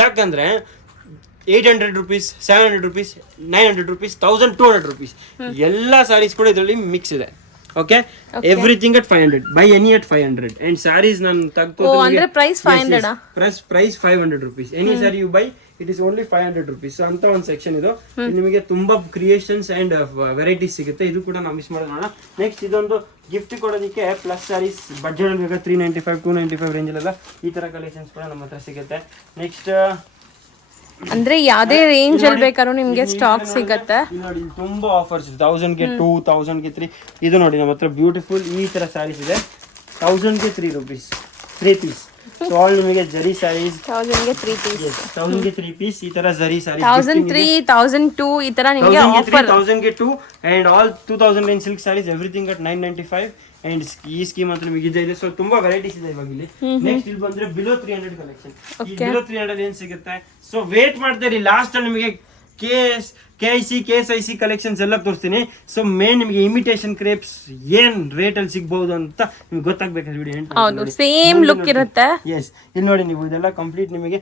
ಯಾಕಂದ್ರೆ 800 rupees 700 rupees 900 rupees 1200 rupees ಎಲ್ಲ ಸಾರೀಸ್ ಕೂಡ ಇದರಲ್ಲಿ ಮಿಕ್ಸ್ ಇದೆ okay everything at 500 buy any at 500 and sarees ನಾನು ಓ ಅಂದ್ರೆ price 500 price 500 rupees any sari you buy it is only 500 rupees so ಅಂತ ಒಂದು ಸೆಕ್ಷನ್ ಇದು ನಿಮಗೆ ತುಂಬಾ ಕ್ರಿಯೇಷನ್ಸ್ ಅಂಡ್ ವೆರೈಟೀಸ್ ಸಿಗುತ್ತೆ ಇದು ಕೂಡ ನಾವು ಮಿಸ್ ಮಾಡೋಣ ನೆಕ್ಸ್ಟ್ ಇದೊಂದು ಗಿಫ್ಟ್ ಕೊಡೋದಕ್ಕೆ ಪ್ಲಸ್ ಸಾರೀಸ್ ಬಡ್ಜೆಟ್ ಅಲ್ಲಿ ಬೇಕಾದ್ರೆ 395 295 ರೇಂಜ್ ಅಲ್ಲ ಈ ತರ ಕಲೆಕ್ಷನ್ಸ್ ಕೂಡ ನಮ್ಮ ಹತ್ರ ಸಿಗುತ್ತೆ ನೆಕ್ಸ್ಟ್ ಅಂದ್ರೆ ಯಾವ್ದೇ ರೇಂಜ್ ಅಲ್ಲಿ ಬೇಕಾದ್ರೂ ನಿಮ್ಗೆ ಸ್ಟಾಕ್ ಸಿಗತ್ತೆ ನೋಡಿ ತುಂಬಾ ಆಫರ್ಸ್ ಇದೆ 1000 ಗೆ 2 1000 ಗೆ 3 ಇದು ನೋಡಿ ನಮ್ಮ ಹತ್ರ ಬ್ಯೂಟಿಫುಲ್ ಈ ತರ ಸ್ಯಾರೀಸ್ ಇದೆ 1000 ಗೆ 3 rupees 3 ಪೀಸ್ ಸೊ ಆಲ್ ನಿಮಗೆ ಜರಿ ಸ್ಯಾರೀಸ್ 1000 ಗೆ 3 ಪೀಸ್ 1000 ಗೆ 3 ಪೀಸ್ ಈ ತರ ಜರಿ ಸ್ಯಾರೀಸ್ 1003 1002 ಈ ತರ ನಿಮಗೆ ಆಫರ್ 1000 ಗೆ 2 and all 2000 range silk sarees everything at 995 and ಈ ಸ್ಕೀಮ್ ಅಂತ ನಿಮಗೆ ಇದೆ ಸೊ ತುಂಬಾ ವೆರೈಟೀಸ್ ಇದೆ ಇವಾಗ ಇಲ್ಲಿ ನೆಕ್ಸ್ಟ್ ಇಲ್ಲಿ ಬಂದ್ರೆ ಬಿಲೋ 300 ಕಲೆಕ್ಷನ್ ಈ ಬಿಲೋ 300 ಏನ್ ಸಿಗುತ್ತೆ ಸೊ ವೇಟ್ ಮಾಡ್ತಾ ಇರಿ ಲಾಸ್ಟ್ ಅಲ್ಲಿ ನಿಮಗೆ KIC ಕಲೆಕ್ಷನ್ಸ್ ಎಲ್ಲ ತೋರಿಸ್ತೀನಿ ಸೊ ಮೇನ್ ನಿಮಗೆ ಇಮಿಟೇಷನ್ ಕ್ರೇಪ್ಸ್ ಏನ್ ರೇಟ್ ಅಲ್ಲಿ ಸಿಗಬಹುದು ಅಂತ ನಿಮ್ಗೆ ಗೊತ್ತಾಗ್ಬೇಕಾದ್ರೆ ವಿಡಿಯೋ ಹೌದು ಸೇಮ್ ಲುಕ್ ಇರುತ್ತೆ ಎಸ್ ಇಲ್ಲಿ ನೋಡಿ ನೀವು ಇದೆಲ್ಲ ಕಂಪ್ಲೀಟ್ ನಿಮಗೆ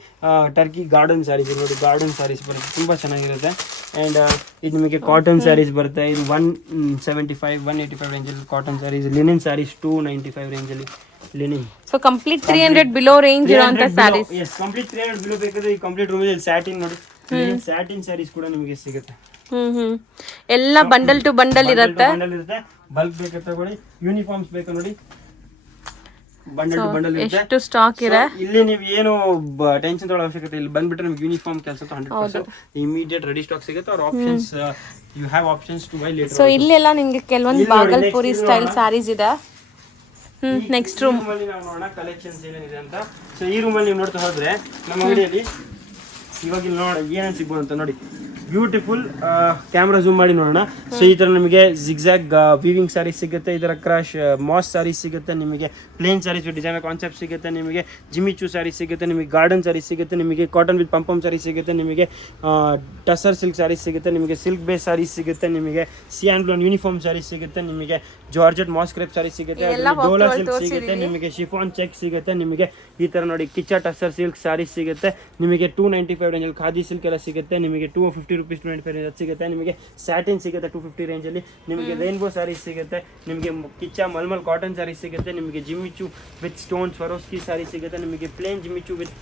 ಟರ್ಕಿ ಗಾರ್ಡನ್ ಸ್ಯಾರೀಸ್ ನೋಡಿ ಗಾರ್ಡನ್ ಸ್ಯಾರೀಸ್ ಬರುತ್ತೆ ತುಂಬಾ ಚೆನ್ನಾಗಿರುತ್ತೆ ಅಂಡ್ ಇದು ನಿಮಗೆ ಕಾಟನ್ ಸ್ಯಾರೀಸ್ ಬರುತ್ತೆ ಇದು 175 185 ರೇಂಜ್ ಅಲ್ಲಿ cotton sarees linen sarees 295 range ಅಲ್ಲಿ linen so complete 300 below range ಇರುವಂತ ಸ್ಯಾರೀಸ್ ಎಸ್ ಕಂಪ್ಲೀಟ್ 300 ಬಿಲೋ ಬೇಕಾದ್ರೆ ಈ ಕಂಪ್ಲೀಟ್ ರೂಮ್ ಅಲ್ಲಿ ಸ್ಯಾಟಿನ್ ನೋಡಿ ಸ್ಯಾಟಿನ್ ಸ್ಯಾರೀಸ್ ಕೂಡ ನಿಮಗೆ ಸಿಗುತ್ತೆ ಎಲ್ಲ ಬಂಡಲ್ ಟು ಬಂಡಲ್ ಇರುತ್ತೆ ಬಲ್ಕ್ ಬೇಕಾ ತಗೊಳ್ಳಿ ಯೂನಿಫಾರ್ಮ್ಸ್ ಬೇಕಾ ನೋಡಿ ಬಂಡಲ್ ಟು ಬಂಡಲ್ ಇರುತ್ತೆ ಎಷ್ಟು ಸ್ಟಾಕ್ ಇದೆ ಇಲ್ಲಿ ನೀವು ಏನು ಟೆನ್ಷನ್ ತಗೊಳ್ಳೋ ಅವಶ್ಯಕತೆ ಇಲ್ಲ ಬಂದ್ಬಿಟ್ರೆ ನಿಮಗೆ ಯೂನಿಫಾರ್ಮ್ ಕೆಲಸ 100% ಇಮಿಡಿಯೇಟ್ ರೆಡಿ ಸ್ಟಾಕ್ ಸಿಗುತ್ತೆ और options you have options to buy later so ಇಲ್ಲೆಲ್ಲ ನಿಮಗೆ ಕೆಲವೊಂದು ಬಾಗಲ್ಪುರಿ ಸ್ಟೈಲ್ ಸ್ಯಾರೀಸ್ ಇದೆ ನೆಕ್ಸ್ಟ್ ರೂಮ್ ಅಲ್ಲಿ ನಾವು ನೋಡೋಣ ಕಲೆಕ್ಷನ್ಸ್ ಏನೇನಿದೆ ಅಂತ ಸೊ ಈ ರೂಮ್ ಅಲ್ಲಿ ನೀವು ನೋಡ್ತಾ ಹೋದ್ರೆ ನಮ್ಮ ಅಂಗಡಿಯಲ್ಲಿ ಇವಾಗ ಇಲ್ಲಿ ನೋಡಿ ಏನೇನು ಸಿಗ್ಬೋದು ಅಂತ ನೋಡಿ ಬ್ಯೂಟಿಫುಲ್ ಕ್ಯಾಮ್ರಾ ಝೂಮ್ ಮಾಡಿ ನೋಡೋಣ ಸೊ ಈ ತರ ನಿಮಗೆ ಜಿಗ್ಜಾಗ್ ವೀವಿಂಗ್ ಸ್ಯಾರೀಸ್ ಸಿಗುತ್ತೆ ಇದರ ಕ್ರಾಶ್ ಮಾಸ್ ಸ್ಯಾರೀಸ್ ಸಿಗುತ್ತೆ ನಿಮಗೆ ಪ್ಲೇನ್ ಸ್ಯಾರೀಸ್ ಡಿಸೈನರ್ ಕಾನ್ಸೆಪ್ಟ್ ಸಿಗುತ್ತೆ ನಿಮಗೆ ಜಿಮಿಚು ಸ್ಯಾರೀಸ್ ಸಿಗುತ್ತೆ ನಿಮಗೆ ಗಾರ್ಡನ್ ಸ್ಯಾರೀಸ್ ಸಿಗುತ್ತೆ ನಿಮಗೆ ಕಾಟನ್ ವಿತ್ ಪಂಪಮ್ ಸ್ಯಾರೀಸ್ ಸಿಗುತ್ತೆ ನಿಮಗೆ ಟಸರ್ ಸಿಲ್ಕ್ ಸ್ಯಾರೀಸ್ ಸಿಗುತ್ತೆ ನಿಮಗೆ ಸಿಲ್ಕ್ ಬೇಸ್ ಸ್ಯಾರೀಸ್ ಸಿಗುತ್ತೆ ನಿಮಗೆ ಸಿಯಾನ್ ಬ್ಲೌನ್ ಯೂನಿಫಾರ್ಮ್ ಸ್ಯಾರೀಸ್ ಸಿಗುತ್ತೆ ನಿಮಗೆ ಜಾರ್ಜೆಟ್ ಮಾಸ್ ಕ್ರೇಪ್ ಸ್ಯಾರೀಸ್ ಸಿಗುತ್ತೆ ಡೋಲಾ ಸಿಲ್ಕ್ ಸಿಗುತ್ತೆ ನಿಮಗೆ ಶಿಫಾನ್ ಚೆಕ್ ಸಿಗುತ್ತೆ ನಿಮಗೆ ಈ ತರ ನೋಡಿ ಕಿಚ್ಚಾ ಟಸರ್ ಸಿಲ್ಕ್ ಸ್ಯಾರೀಸ್ ಸಿಗುತ್ತೆ ನಿಮಗೆ 295 ರೇಂಜಲ್ಲಿ ಖಾದಿ ಸಿಲ್ಕ್ ಎಲ್ಲ ಸಿಗುತ್ತೆ ನಿಮಗೆ 250 rupees 295 ರೇಂಜ್ ಸಿಗುತ್ತೆ ನಿಮಗೆ ಸ್ಯಾಟಿನ್ ಸಿಗುತ್ತೆ 250 ರೇಂಜಲ್ಲಿ ನಿಮಗೆ ರೈನ್ಬೋ ಸ್ಯಾರೀಸ್ ಸಿಗುತ್ತೆ ನಿಮಗೆ ಕಿಚ್ಚಾ ಮಲ್ಮಲ್ ಕಾಟನ್ ಸ್ಯಾರೀಸ್ ಸಿಗುತ್ತೆ ನಿಮಗೆ Jimmy Choo with stone Swarovski sarees ಸಿಗುತ್ತೆ ನಿಮಗೆ plain Jimmy Choo with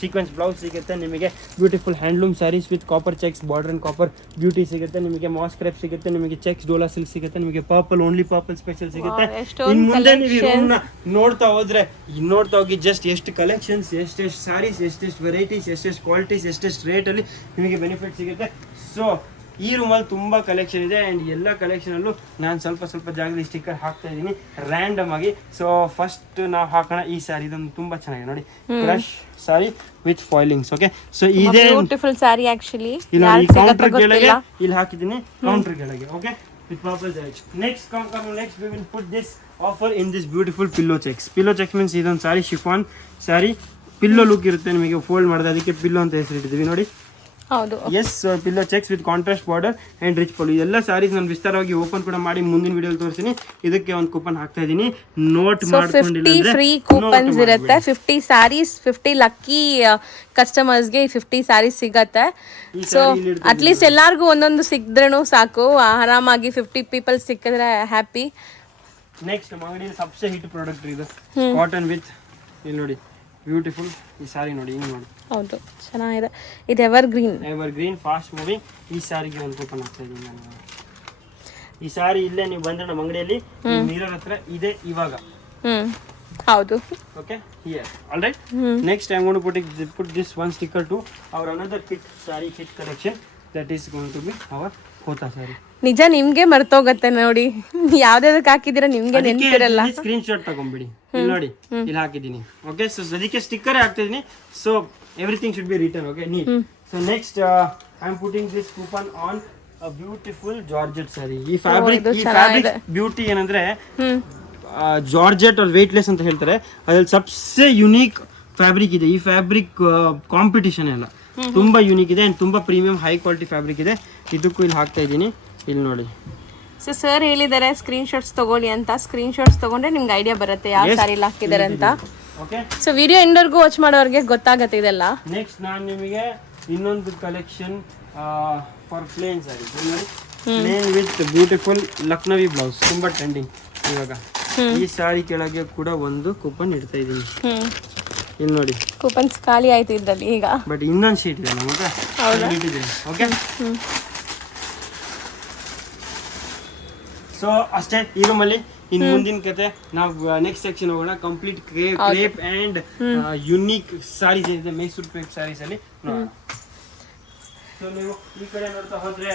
sequence blouse ಸಿಗುತ್ತೆ ನಿಮಗೆ beautiful handloom sarees with copper checks border and copper beauty ಸಿಗುತ್ತೆ ನಿಮಗೆ ಮಾಸ್ ಕ್ರೇಪ್ ಸಿಗುತ್ತೆ ನಿಮಗೆ ಚೆಕ್ಸ್ ಡೋಲಾ ಸಿಲ್ಕ್ ಸಿಗುತ್ತೆ ನಿಮಗೆ ಪರ್ಪಲ್ ಓನ್ಲಿ ಪರ್ಪಲ್ ಸ್ಪೆಷಲ್ ಸಿಗುತ್ತೆ ಇನ್ನು ಮುಂದೆ ನೀವು ನೋಡ್ತಾ ಹೋಗಿ ಜಸ್ಟ್ ಎಷ್ಟು ಕಲೆಕ್ಷನ್ಸ್ ಎಷ್ಟೆಷ್ಟು ಸ್ಯಾರೀಸ್ ಎಷ್ಟೆಷ್ಟು ವೆರೈಟೀಸ್ ಎಷ್ಟೆಷ್ಟು ಕ್ವಾಲಿಟೀಸ್ ಎಷ್ಟೆಷ್ಟು ರೇಟಲ್ಲಿ ನಿಮಗೆ ಬೆನಿಫಿಟ್ ಸಿಗುತ್ತೆ ಸೊ ಈ ರೂಮಲ್ಲಿ ತುಂಬ ಕಲೆಕ್ಷನ್ ಇದೆ ಆ್ಯಂಡ್ ಎಲ್ಲ ಕಲೆಕ್ಷನಲ್ಲೂ ನಾನು ಸ್ವಲ್ಪ ಜಾಗದಲ್ಲಿ ಸ್ಟಿಕ್ಕರ್ ಹಾಕ್ತಾ ಇದ್ದೀನಿ ರ್ಯಾಂಡಮ್ ಆಗಿ ಸೊ ಫಸ್ಟ್ ನಾವು ಹಾಕೋಣ ಈ ಸ್ಯಾರಿ ಇದೊಂದು ತುಂಬ ಚೆನ್ನಾಗಿದೆ ನೋಡಿ crush saree with foilings okay so ಇದೇ ಬ್ಯೂಟಿಫುಲ್ ಸ್ಯಾರಿ ಆಕ್ಚುಲಿ ಇಲ್ಲ ಕೌಂಟರ್ ಕೆಳಗೆ ಇಲ್ಲಿ ಹಾಕಿದ್ದೀನಿ ಕೌಂಟರ್ ಕೆಳಗೆ okay with purple edge. Next we will put this offer in this beautiful pillow checks. Pillow checks means ಇದೊಂದು ಸಾರಿ ಶಿಫಾನ್ ಸಾರಿ ಪಿಲ್ಲೋ ಲುಕ್ ಇರುತ್ತೆ ನಿಮಗೆ fold ಮಾಡಿದೆ ಅದಕ್ಕೆ ಪಿಲ್ಲೋ ಅಂತ ಹೆಸರಿಟ್ಟಿದ್ದೀವಿ ನೋಡಿ ಹೌದು yes pillow checks with contrast border and rich pallu ಎಲ್ಲ ಸಾರೀಸ್ ನಾನು ವಿಸ್ತಾರವಾಗಿ ಓಪನ್ ಕೂಡ ಮಾಡಿ ಮುಂದಿನ ವಿಡಿಯೋಲಿ ತೋರಿಸ್ತೀನಿ ಇದಕ್ಕೆ ಒಂದು ಕೂಪನ್ ಹಾಕ್ತಾ ಇದ್ದೀನಿ ನೋಟ್ ಮಾಡ್ಕೊಂಡಿಲ್ಲ 50 ಫ್ರೀ ಕೂಪನ್ಸ್ ಇರುತ್ತೆ 50 ಸ್ಯಾರೀಸ್ 50 ಲಕ್ಕಿ ಕಸ್ಟಮರ್ಸ್ಗೆ 50 ಸ್ಯಾರೀಸ್ ಸಿಗತ್ತೆ ಸೊ ಅಟ್ಲೀಸ್ಟ್ ಎಲ್ಲಾರ್ಗೂ ಒಂದೊಂದು ಸಿಕ್ದ್ರೂ ಸಾಕು ಆರಾಮಾಗಿ 50 ಪೀಪಲ್ ಸಿಕ್ಕಿದ್ರೆ ಹ್ಯಾಪಿ ನೆಕ್ಸ್ಟ್ ನಮ್ಮ ಅಂಗಡಿಯಲ್ಲಿ ಸಬ್ಸೆ ಹಿಟ್ ಪ್ರಾಡಕ್ಟ್ ಇದು ಕಾಟನ್ ವಿತ್ ಇಲ್ಲಿ ನೋಡಿ ಬ್ಯೂಟಿಫುಲ್ ಈ ಸಾರಿ ನೋಡಿ ಹಿಂಗೆ ನೋಡಿ ಹೌದು ಚೆನ್ನಾಗಿದೆ. ಇದು ಎವರ್ ಗ್ರೀನ್ ಫಾಸ್ಟ್ ಮೂವಿಂಗ್. ಈ ಸಾರಿಗೆ ಒಂದು ಕೂಪನ್ ಹಾಕ್ತಾ ಇದ್ದೀನಿ ನಾನು. ಈ ಸಾರಿ ಇಲ್ಲೇ ನೀವು ಬಂದ್ರೆ ನಮ್ಮ ಅಂಗಡಿಯಲ್ಲಿ ಮಿರರ್ ಹತ್ರ ಇದೆ ಇವಾಗ. ಹೌದು. Okay, here. All right. Next, I'm going to put this one sticker to our another kit collection. That is going to be our Kota saree. ನಿಜ ನಿಮ್ಗೆ ಮರ್ತೋಗತ್ತೆ ನೋಡಿ, ಯಾವ್ದಾದಕ್ಕೆ ಹಾಕಿದಿರ ನಿಮ್ಗೆ ನೆನಪಿರಲ್ಲ. Screen shot ತಗೊಂಡ್ಬಿಡಿ. ಇಲ್ಲಿ ನೋಡಿ, ಇಲ್ಲಿ ಹಾಕಿದ್ದೀನಿ. ಓಕೆ, ಸೊ ಅದಕ್ಕೆ ಸ್ಟಿಕ್ಕರ್ ಹಾಕ್ತಾ ಇದೀನಿ. So everything should be return. Okay, neat. So next I am putting this coupon on a beautiful georgette saree. ಈ ಫ್ಯಾಬ್ರಿಕ್ ಬ್ಯೂಟಿ ಏನಂದ್ರೆ ಜಾರ್ಜೆಟ್ ಅವ್ರು ವೇಟ್ಲೆಸ್ ಅಂತ ಹೇಳ್ತಾರೆ. ಅದ್ರಲ್ಲಿ ಸಬ್ಸೆ ಯುನೀಕ್ ಫ್ಯಾಬ್ರಿಕ್ ಇದೆ. ಈ ಫ್ಯಾಬ್ರಿಕ್ ಕಾಂಪಿಟಿಷನ್ ಎಲ್ಲ ತುಂಬಾ ಯುನೀಕ್ ಇದೆ ಅಂಡ್ ತುಂಬಾ ಪ್ರೀಮಿಯಂ ಹೈ ಕ್ವಾಲಿಟಿ ಫ್ಯಾಬ್ರಿಕ್ ಇದೆ. ಇದಕ್ಕೂ ಇಲ್ಲಿ ಹಾಕ್ತಾ ಇದ್ದೀನಿ, ಇಲ್ಲಿ ನೋಡಿ. ಸೊ ಸರ್ ಹೇಳಿದ್ದಾರೆ ಸ್ಕ್ರೀನ್ ಶಾಟ್ಸ್ ತಗೊಳ್ಳಿ ಅಂತ. ಸ್ಕ್ರೀನ್ ಶಾಟ್ಸ್ ತಗೊಂಡ್ರೆ ನಿಮ್ಗೆ ಐಡಿಯಾ ಬರುತ್ತೆ ಯಾವ ಸಾರಿ ಹಾಕಿದ್ದಾರೆ ಅಂತ. ಸೊ ವಿಡಿಯೋ ಎಂಡರ್ಗೂ ವಾಚ್ ಮಾಡೋರಿಗೆ ಗೊತ್ತಾಗತ್ತೆ ಇದೆಲ್ಲ. ನೆಕ್ಸ್ಟ್ ನಾನು ನಿಮಗೆ ಇನ್ನೊಂದು collection for plain sari, plain with beautiful Lucknowi blouse, ತುಂಬಾ ಟ್ರೆಂಡಿಂಗ್ ಇವಾಗ. ಈ ಸಾರಿ ಕೆಳಗೆ ಕೂಡ ಒಂದು ಕೂಪನ್ ಇಡ್ತಾ ಇದೀನಿ, ಇಲ್ಲಿ ನೋಡಿ. ಕೂಪನ್ಸ್ ಖಾಲಿ ಆಯ್ತು ಇದ್ರಲ್ಲಿ ಈಗ, ಬಟ್ ಇನ್ನೊಂದು ಶೀಟ್ ಇದೆ ನಮಗೆ. ಓಕೆ, ಸೊ ಅಷ್ಟೇ ಈ ರೂಮಲ್ಲಿ. ಇನ್ ಮುಂದಿನ ಕತೆ ನಾವು ನೆಕ್ಸ್ಟ್ ಸೆಕ್ಷನ್ ಹೋಗೋಣ. Complete crepe and unique sarees ಇದೆ, ಮೈಸೂರು ಕ್ರೇಪ್ ಸಾರೀಸ್ ಅಲ್ಲಿ ನೋಡೋಣ. ಸೊ ನೀವು ಈ ಕಡೆ ನೋಡ್ತಾ ಹೋದ್ರೆ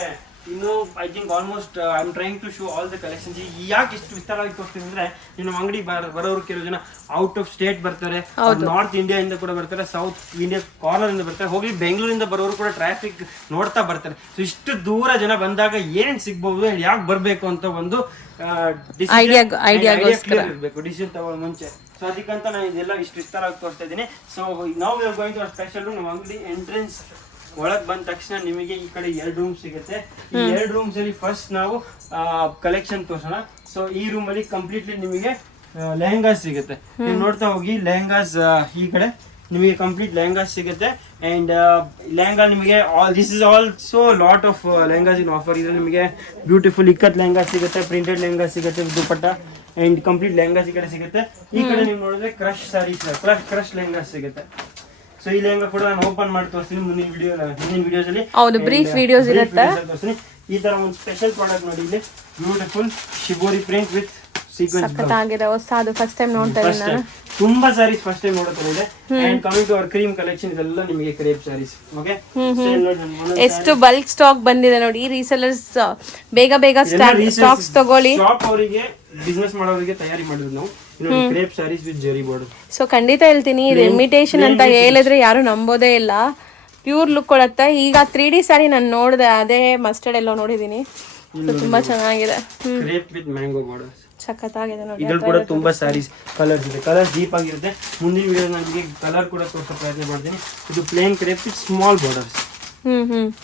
ಇನ್ನು I think almost I am trying to show all the collections. ಯಾಕೆ ಇಷ್ಟು ವಿಸ್ತಾರವಾಗಿ ತೋರಿಸ್ತೀನಿ ಅಂದ್ರೆ, ನಿಮ್ಮ ಅಂಗಡಿ ಬರೋರು ಕೆಲವು ಜನ ಔಟ್ ಆಫ್ ಸ್ಟೇಟ್ ಬರ್ತಾರೆ, ನಾರ್ತ್ ಇಂಡಿಯಾ ಇಂದ ಕೂಡ ಬರ್ತಾರೆ, ಸೌತ್ ಇಂಡಿಯಾ ಕಾರ್ನರ್ ಇಂದ ಬರ್ತಾರೆ, ಹೋಗಿ ಬೆಂಗಳೂರಿಂದ ಬರೋರು ಕೂಡ ಟ್ರಾಫಿಕ್ ನೋಡ್ತಾ ಬರ್ತಾರೆ. ಸೊ ಇಷ್ಟು ದೂರ ಜನ ಬಂದಾಗ ಏನೇನು ಸಿಗ್ಬಹುದು, ಯಾಕೆ ಬರಬೇಕು ಅಂತ ಒಂದು ಐಡಿಯಾ ಇರಬೇಕು ಡಿಸಿಷನ್ ತಗೊಳ್ಳೋ ಮುಂಚೆ. ಸೊ ಅದಕ್ಕಂತ ನಾನು ಇದೆಲ್ಲ ಇಷ್ಟು ವಿಸ್ತಾರವಾಗಿ ತೋರಿಸ್ತಾ ಇದ್ದೀನಿ. ಸೊ ನಾವು ಗೋಯಿಂಗ್ ಟು ಸ್ಪೆಷಲ್. ನಮ್ಮ ಅಂಗಡಿ ಎಂಟ್ರೆನ್ಸ್ ಒಳಗ್ ಬಂದ ತಕ್ಷಣ ನಿಮಗೆ ಈ ಕಡೆ 2 ರೂಮ್ ಸಿಗುತ್ತೆ. ಈ 2 ರೂಮ್ಸ್ ಅಲ್ಲಿ ಫಸ್ಟ್ ನಾವು ಕಲೆಕ್ಷನ್ ತೋರ್ಸೋಣ. ಸೊ ಈ ರೂಮ್ ಅಲ್ಲಿ ಕಂಪ್ಲೀಟ್ಲಿ ನಿಮಗೆ ಲೆಹಂಗಾಸ್ ಸಿಗುತ್ತೆ. ನೀವು ನೋಡ್ತಾ ಹೋಗಿ, ಲೆಹಂಗಾಸ್ ಈ ಕಡೆ ನಿಮಗೆ ಕಂಪ್ಲೀಟ್ ಲೆಹಂಗಾಸ್ ಸಿಗುತ್ತೆ. ಅಂಡ್ ಲೆಹಂಗಾ ನಿಮಗೆ this is also lot of lehengas in offer. ಇದ್ರಲ್ಲಿ ನಿಮಗೆ ಬ್ಯೂಟಿಫುಲ್ ಇಕ್ಕತ್ ಲೆಹಂಗಾ ಸಿಗುತ್ತೆ, ಪ್ರಿಂಟೆಡ್ ಲೆಹಂಗಾ ಸಿಗುತ್ತೆ, ದುಪಟ್ಟ ಅಂಡ್ ಕಂಪ್ಲೀಟ್ ಲೆಹಂಗಾಸ್ ಈ ಕಡೆ ಸಿಗುತ್ತೆ. ಈ ಕಡೆ ನೀವು ನೋಡಿದ್ರೆ ಕ್ರಶ್ ಸಾರೀಸ್, ಕ್ರಶ್ ಲೆಹಂಗಾಸ್ ಸಿಗುತ್ತೆ. ಸೊ ಈ ಲೆಹಂಗಾ ಕೂಡ ನಾನು ಓಪನ್ ಮಾಡಿ ತೋರಿಸ್ತೀನಿ ಮುಂದಿನ ವಿಡಿಯೋಸ್ ಅಲ್ಲಿ. ಹೌದು, ಬ್ರೀಫ್ ವಿಡಿಯೋಸ್ ಇರುತ್ತೆ. ಈ ತರ ಒಂದು ಸ್ಪೆಷಲ್ ಪ್ರಾಡಕ್ಟ್ ನೋಡಿ, ಇಲ್ಲಿ beautiful shibori print with sequence ಸಖತ್ತಾಗಿದೆ. ಹೊಸದು ಫಸ್ಟ್ ಟೈಮ್ ನೋಡ್ತಾ ಇದ್ದೀನಿ ನಾನು. ತುಂಬಾ ಸಾರೀಸ್ ಫಸ್ಟ್ ಟೈಮ್ ನೋಡ್ತಾ ಇದೆ. And coming to our cream collection, ಇದೆಲ್ಲ ನಿಮಗೆ ಕ್ರೇಪ್ ಸಾರೀಸ್. ಓಕೆ, ಎಷ್ಟು ಬಲ್ಕ್ ಸ್ಟಾಕ್ ಬಂದಿದೆ ನೋಡಿ. ರೀಸೆಲ್ಲರ್ಸ್ ಬೇಗ ಸ್ಟಾಕ್ಸ್ ತಗೊಳ್ಳಿ. ಶಾಪ್ ಅವರಿಗೆ, ಬಿಸ್ನೆಸ್ ಮಾಡೋರಿಗೆ ತಯಾರಿ ಮಾಡಿದ್ರು ನಾವು. Crepe sarees with zari border. So ಖಂಡಿತ ಹೇಳ್ತೀನಿ, ಇದು ಇಮಿಟೇಷನ್ ಅಂತ ಹೇಳಿದ್ರೆ ಯಾರು ನಂಬೋದೇ ಇಲ್ಲ. ಪ್ಯೂರ್ ಲುಕ್ ಕೊಡುತ್ತೆ. ಈಗ 3D ಸಾರಿ ನಾನು ನೋಡಿದೆ, ಅದೇ ಮಸ್ಟರ್ಡ್ ಎಲ್ಲೋ ನೋಡಿದೀನಿ. ತುಂಬಾ ಚೆನ್ನಾಗಿದೆ. ಕ್ರೇಪ್ ವಿತ್ ಮ್ಯಾಂಗೋ ಬಾರ್ಡರ್ಸ್ ಸಖತ್ತಾಗಿದೆ ನೋಡಿ. ಇದ್ರಲ್ಲಿ ಕೂಡ ತುಂಬಾ ಸಾರೀಸ್ ಕಲರ್ಸ್ ಇದೆ. ಕಲರ್ಸ್ ಡೀಪ್ ಆಗಿರುತ್ತೆ. ಮುಂದಿನ ವಿಡಿಯೋ ನನಗೆ ಕಲರ್ ಕೂಡ ತೋರಿಸೋ ಪ್ರಯತ್ನ ಮಾಡ್ತೀನಿ. ಇದು plain crepe with small borders.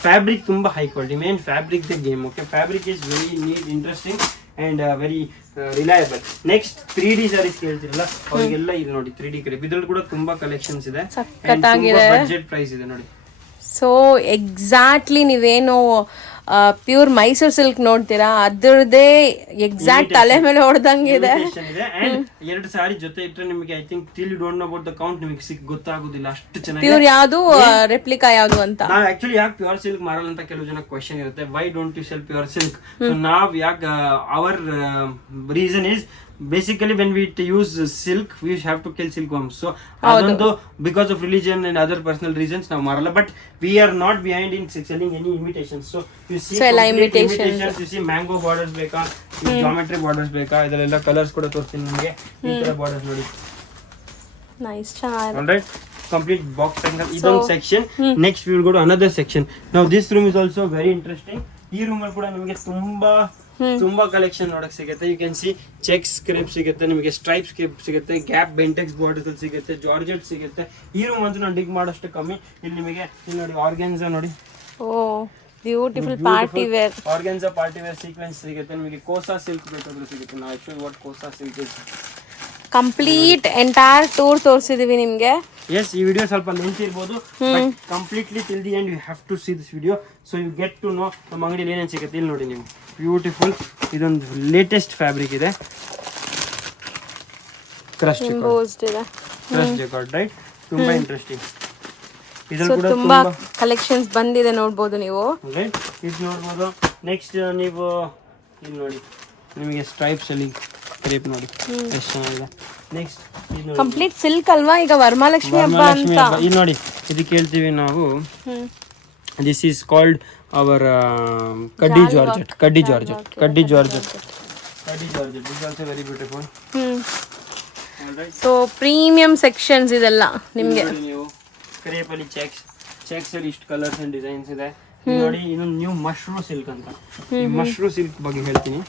Fabric ತುಂಬಾ high quality. Main fabric the game. Okay, fabric is very neat, interesting and very reliable. Next 3D sarees ಕೇಳ್ತಿರಲ್ಲ ಅವರಿಗೆಲ್ಲ ಇದು ನೋಡಿ 3D ಕ್ರೇಪ್. ಇದ್ರಲ್ಲಿ ಕೂಡ ತುಂಬಾ ಕಲೆಕ್ಷನ್ಸ್ ಇದೆ. ಬಜೆಟ್ ಪ್ರೈಸ್ ಇದೆ ನೋಡಿ. ಸೊ ಎಕ್ಸಾಕ್ಟ್ಲಿ ನೀವೇನು ಪ್ಯೂರ್ ಮೈಸೂರು ಸಿಲ್ಕ್ ನೋಡ್ತೀರಾ, ಅದ್ರದ್ದೇ ಎಕ್ಸಾಕ್ಟ್ ತಲೆ ಮೇಲೆ ಹೊಡೆದಂಗಿದೆ. 2 ಸಾರಿ ಜೊತೆ ಇಟ್ಟರೆ ನಿಮಗೆ I think till you don't know about the count ನಿಮಗೆ ಗೊತ್ತಾಗೋದಿಲ್ಲ, ಅಷ್ಟು ಚೆನ್ನಾಗಿ. ಪ್ಯೂರ್ ಯಾವುದು, ರೆಪ್ಲಿಕಾ ಯಾವುದು ಅಂತ. ನಾವು ಆಕ್ಚುಲಿ ಯಾಕೆ ಪ್ಯೂರ್ ಸಿಲ್ಕ್ ಮಾರಲ್ಲ ಅಂತ ಕೆಲವು ಜನ ಕ್ವೆಶ್ಚನ್ ಇರುತ್ತೆ. Why don't you sell pure silk? So ನಾವ್ ಯಾಕೆ, our reason is basically when we use silk we have to kill silkworms. So adondu because of religion and other personal reasons now marala, but we are not behind in selling any imitations. So you see imitations, you see mango borders beka, geometry borders beka, idella colors kuda torstini nimage. Ee tara borders nodi, nice ಚೆನ್ನಾಗಿದೆ. all right, complete box pattern idon section. Next we will go to another section. Now this room is also very interesting. ಈ room ಅಲ್ಲಿ ಕೂಡ ನಿಮಗೆ ತುಂಬಾ collection ನೋಡಕ್ ಸಿಗುತ್ತೆ. You can see checks crepe ಸಿಗುತ್ತೆ, ನಿಮಗೆ ಸ್ಟ್ರೈಪ್ಸ್ ಕ್ರೇಪ್ ಸಿಗುತ್ತೆ, ಗ್ಯಾಪ್ ಬೆಂಟೆಕ್ಸ್ ಬಾರ್ಡರ್ಸ್ ಅಲ್ಲಿ ಸಿಗುತ್ತೆ, ಜಾರ್ಜೆಟ್ ಸಿಗುತ್ತೆ. ಈ ರೂಮ್ ಅಂತೂ ನಾನು ಡಿಗ್ ಮಾಡೋಷ್ಟು ಕಮ್ಮಿ. ಇಲ್ಲಿ ನಿಮಗೆ ಇಲ್ಲಿ ನೋಡಿ ಆರ್ಗನ್ಸಾ ನೋಡಿ, oh beautiful party wear. Organza party wear sequins ಸಿಗುತ್ತೆ ನಿಮಗೆ. ಕೋಸಾ ಸಿಲ್ಕ್ ಬೇಕಾದ್ರೂ ಸಿಗುತ್ತೆ. ನಾವು actually what Kosa silk is. Complete entire tour ತೋರಿಸಿದೀವಿ ನಿಮಗೆ. ಎಸ್, ಈ ವಿಡಿಯೋ ಸ್ವಲ್ಪ ಲೆಂತ್ ಇರ್ಬೋದು, but completely till the end you have to see this video. So you get to know ನಮ್ಮ ಅಂಗಡಿಯಲ್ಲಿ ಏನೇನು ಸಿಗುತ್ತೆ. ಇಲ್ಲಿ ನೋಡಿ ನೀವು, ಬ್ಯೂಟಿಫುಲ್ ಇದೊಂದು ಲೇಟೆಸ್ಟ್ ಫ್ಯಾಬ್ರಿಕ್ ಇದೆ, ಕ್ರಶ್ ಜಕಾರ್ಡ್, ರೈಟ್? ತುಂಬಾ ಇಂಟ್ರೆಸ್ಟಿಂಗ್. ಇದ್ರಲ್ಲಿ ಕೂಡ ತುಂಬಾ ಕಲೆಕ್ಷನ್ಸ್ ಬಂದಿದೆ ನೋಡ್ಬೋದು ನೀವು. ರೈಟ್, ಇದು ನೋಡ್ಬೋದು. ನೆಕ್ಸ್ಟ್ ನೀವು ಇಲ್ಲಿ ನೋಡಿ, ನಿಮಗೆ ಸ್ಟ್ರೈಪ್ಸ್ ಅಲ್ಲಿ ಕ್ರೇಪ್ ನೋಡಿ ಎಷ್ಟು ಚೆನ್ನಾಗಿದೆ. ನೆಕ್ಸ್ಟ್ ಇದು ನೋಡಿ, ಕಂಪ್ಲೀಟ್ ಸಿಲ್ಕ್ ಅಲ್ವಾ ಈಗ ವರಮಹಾಲಕ್ಷ್ಮಿ ಹಬ್ಬ ವರಮಹಾಲಕ್ಷ್ಮಿ ಅಂತ. ಹಬ್ಬ. ಇದು ನೋಡಿ, ಇದಕ್ಕೆ ಹೇಳ್ತೀವಿ ನಾವು, ದಿಸ್ ಈಸ್ ಕಾಲ್ಡ್ ಅವರ್ ಕಡ್ಡಿ georgette. Is also very beautiful. So premium sections ಇದೆಲ್ಲ ನಿಮ್ಗೆ. ನೀವು ಕ್ರೇಪ್ ಅಲ್ಲಿ ಚೆಕ್ಸ್ ಅಲ್ಲಿ ಇಷ್ಟು ಕಲರ್ಸ್ ಅಂಡ್ ಡಿಸೈನ್ಸ್ ಇದೆ. ಇದು ನೋಡಿ, ಇನ್ನೊಂದು ನ್ಯೂ ಮಶ್ರೂ ಸಿಲ್ಕ್ ಅಂತ. ಈ ಮಶ್ರೂ ಸಿಲ್ಕ್ ಬಗ್ಗೆ ಹೇಳ್ತೀನಿ.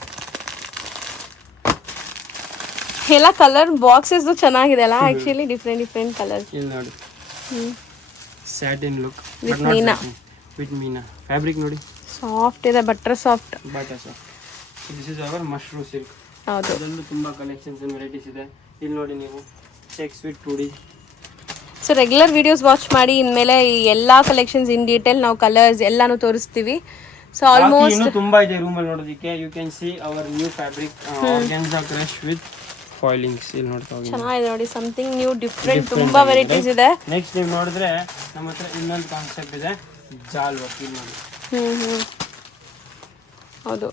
ಎಲ್ಲ ಕಲರ್ ಬಾಕ್ಸಸ್ ಚೆನ್ನಾಗಿದೆ ಅಲ್ಲ, ಆಕ್ಚುಲಿ ಡಿಫ್ರೆಂಟ್ ಕಲರ್ಸ್. ಇಲ್ಲಿ ನೋಡಿ, satin look with meena. Fabric ನೋಡಿ, ಸಾಫ್ಟ್ ಇದೆ, butter soft. This is our mashru silk. ಹೌದು, ಅದರಲ್ಲೂ ತುಂಬಾ ಕಲೆಕ್ಷನ್ಸ್ ಅಂಡ್ ವೆರೈಟೀಸ್ ಇದೆ. ಇಲ್ಲಿ ನೋಡಿ ನೀವು, cheques with 2D. So regular videos watch ಮಾಡಿ, ಇನ್ಮೇಲೆ ಈ ಎಲ್ಲಾ ಕಲೆಕ್ಷನ್ಸ್ ಇನ್ ಡೀಟೇಲ್ ನಾವು ಕಲರ್ಸ್ ಎಲ್ಲಾನು ತೋರಿಸ್ತೀವಿ. ಸೊ ಆಲ್ಮೋಸ್ಟ್ ಇನ್ನೂ ತುಂಬಾ ಇದೆ ರೂಮ್ ಅಲ್ಲಿ ನೋಡೋದಕ್ಕೆ. You can see our new fabric organza crush with foilings. ಇಲ್ಲಿ ನೋಡ್ತಾ ಹೋಗಿ, ಚೆನ್ನಾಗಿದೆ ನೋಡಿ, ಸಮಥಿಂಗ್ ನ್ಯೂ ಡಿಫ್ರೆಂಟ್, ತುಂಬಾ ವೆರೈಟೀಸ್ ಇದೆ. ನೆಕ್ಸ್ಟ್ ನೀವು ನೋಡಿದ್ರೆ ನಮ್ಮ ಹತ್ರ ಇನ್ನೊಂದು ಕಾನ್ಸೆಪ್ಟ್ ಇದೆ, ಜಾಲ್ ವರ್ಕ್. ಇಲ್ಲಿ ನೋಡಿ, ಹೌದು,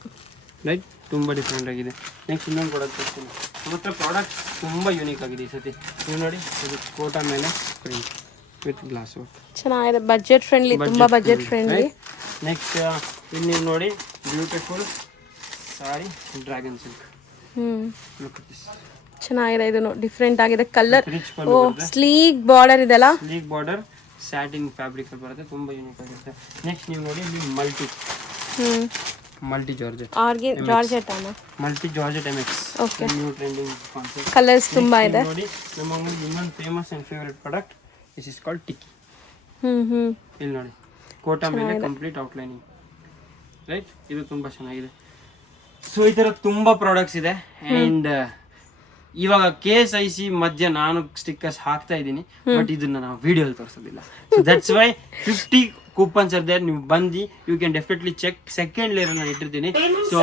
ರೈಟ್, ತುಂಬಾ ಡಿಫ್ರೆಂಟ್ ಆಗಿದೆ. ನೆಕ್ಸ್ಟ್ ಇನ್ನೊಂದು ಪ್ರಾಡಕ್ಟ್ ತೋರಿಸ್ತೀನಿ. ನಮ್ಮ ಹತ್ರ ಪ್ರಾಡಕ್ಟ್ ತುಂಬಾ ಯೂನಿಕ್ ಆಗಿದೆ ಈ ಸತಿ. ನೀವು ನೋಡಿ, ಇದು ಕೋಟಾ ಮೇಲೆ ಪ್ರಿಂಟ್ ವಿತ್ ಗ್ಲಾಸ್ ವರ್ಕ್. ಚೆನ್ನಾಗಿದೆ, ಬಜೆಟ್ ಫ್ರೆಂಡ್ಲಿ, ತುಂಬಾ ಬಜೆಟ್ ಫ್ರೆಂಡ್ಲಿ. ನೆಕ್ಸ್ಟ್ ಇಲ್ಲಿ ನೀವು ನೋಡಿ, ಬ್ಯೂಟಿಫುಲ್ ಸಾರಿ ಡ್ರ್ಯಾಗನ್ ಸಿಲ್ಕ್. ಚೆನ್ನಾಗಿದೆ, ಇದು ಡಿಫ್ರೆಂಟ್ ಆಗಿದೆ colour. Rich oh, sleek border ಇದೆಲ್ಲ, ಸ್ಲೀಕ್ ಬಾರ್ಡರ್ ಸ್ಯಾಟಿನ್ ಫ್ಯಾಬ್ರಿಕ್ ಅಲ್ಲಿ ಬರುತ್ತೆ, ತುಂಬಾ ಯೂನಿಕ್ ಆಗಿರುತ್ತೆ. ನೆಕ್ಸ್ಟ್ ನೀವು ನೋಡಿ, ಇಲ್ಲಿ multi georgette MX. Okay, new trending concept. Colours ತುಂಬಾ ಇದೆ. ನೋಡಿ, ನಮ್ಮ ಅಂಗಡಿ ಇನ್ನೊಂದು famous and favourite product, this is called tikki. ಇಲ್ಲಿ ನೋಡಿ, ಕೋಟಾ ಮೇಲೆ ಕಂಪ್ಲೀಟ್ ಔಟ್ಲೈನಿಂಗ್, ರೈಟ್. ಇದು ತುಂಬಾ ಚೆನ್ನಾಗಿದೆ. ಸೊ ಈ ತರ ತುಂಬಾ ಪ್ರಾಡಕ್ಟ್ಸ್ ಇದೆ. ಅಂಡ್ ಇವಾಗ KSIC ಮಧ್ಯ ನಾನು ಸ್ಟಿಕ್ಕರ್ಸ್ ಹಾಕ್ತಾ ಇದ್ದೀನಿ, ಬಟ್ ಇದನ್ನ ನಾವು ವಿಡಿಯೋಲಿ ತೋರಿಸೋದಿಲ್ಲ. So that's why 50 coupons are there. ನೀವು ಬಂದು you can definitely check. Second layer ನಾನು ಇಟ್ಟಿರ್ತೀನಿ. So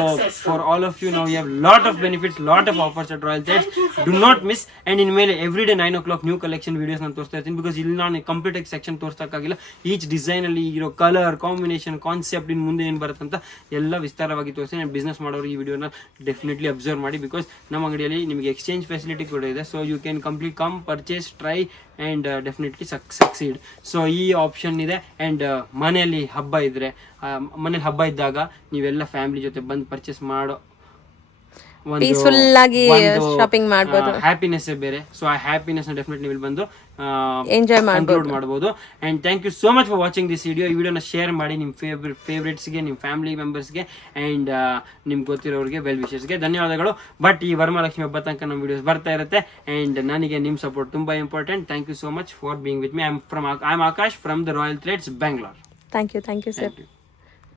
for all of you, ನಾವು have lot of benefits, lot of offers at Royal Threads. Do not miss. And ಇನ್ಮೇಲೆ every day 9 o'clock new collection videos ನಾನು ತೋರಿಸ್ತಾ ಇರ್ತೀನಿ. Because ಇಲ್ಲಿ ನಾನು complete ಆಗಿ ಸೆಕ್ಷನ್ ತೋರಿಸೋಕ್ಕಾಗಿಲ್ಲ. ಈಚ್ ಡಿಸೈನ್ ಅಲ್ಲಿ ಇರೋ ಕಲರ್ ಕಾಂಬಿನೇಷನ್, ಕಾನ್ಸೆಪ್ಟ್, ಇನ್ನು ಮುಂದೆ ಏನು ಬರುತ್ತೆ ಅಂತ ಎಲ್ಲ ವಿಸ್ತಾರವಾಗಿ ತೋರಿಸ್ತೀನಿ. ನಾನು ಬಿಸ್ನೆಸ್ ಮಾಡೋರು ಈ ವಿಡಿಯೋನ ಡೆಫಿನೆಟ್ಲಿ ಅಬ್ಸರ್ವ್ ಮಾಡಿ. ಬಿಕಾಸ್ ನಮ್ಮ ಅಂಗಡಿಯಲ್ಲಿ ನಿಮಗೆ ಎಕ್ಸ್ಚೇಂಜ್ ಫೆಸಿಲಿಟಿ ಕೂಡ ಇದೆ. So you can complete come purchase, try and definitely succeed. So ಈ ಆಪ್ಷನ್ ಇದೆ. ಆ್ಯಂಡ್ ಮನೆಯಲ್ಲಿ ಹಬ್ಬ ಇದ್ರೆ, ಮನೇಲಿ ಹಬ್ಬ ಇದ್ದಾಗ ನೀವೆಲ್ಲ ಫ್ಯಾಮಿಲಿ ಜೊತೆ ಬಂದು ಪರ್ಚೇಸ್ ಮಾಡೋ ಪೀಸ್ಫುಲ್ ಆಗಿ ಶಾಪಿಂಗ್ ಮಾಡಬಹುದು. ಹ್ಯಾಪಿನೆಸ್ ಬೇರೆ. ಸೊ ಆ ಹ್ಯಾಪಿನೆಸ್ ನ ಡೆಫಿನೆಟ್ಲಿ ಇಲ್ಲಿ ಬಂದು ಎಂಜಾಯ್ ಮಾಡಬಹುದು. And thank you so much for watching this video. ಈ ವಿಡಿಯೋನ ಶೇರ್ ಮಾಡಿ ನಿಮ್ಮ ಫೇವ್ರೇಟ್ಸ್ಗೆ, ನಿಮ್ಮ ಫ್ಯಾಮಿಲಿ ಮೆಂಬರ್ಸ್ಗೆ, ಆ್ಯಂಡ್ ನಿಮ್ಗೆ ಗೊತ್ತಿರೋರಿಗೆ, ವೆಲ್ ವಿಶರ್ಸ್ಗೆ ಧನ್ಯವಾದಗಳು. ಬಟ್ ಈ ವರಮಹಾಲಕ್ಷ್ಮಿ ಹಬ್ಬ ತನಕ ನಮ್ಮ ವಿಡಿಯೋಸ್ ಬರ್ತಾ ಇರುತ್ತೆ. ಆ್ಯಂಡ್ ನನಗೆ ನಿಮ್ಮ ಸಪೋರ್ಟ್ ತುಂಬಾ important. Thank you so much for being with me. I am Akash from the Royal Threads, Bangalore. Thank you sir.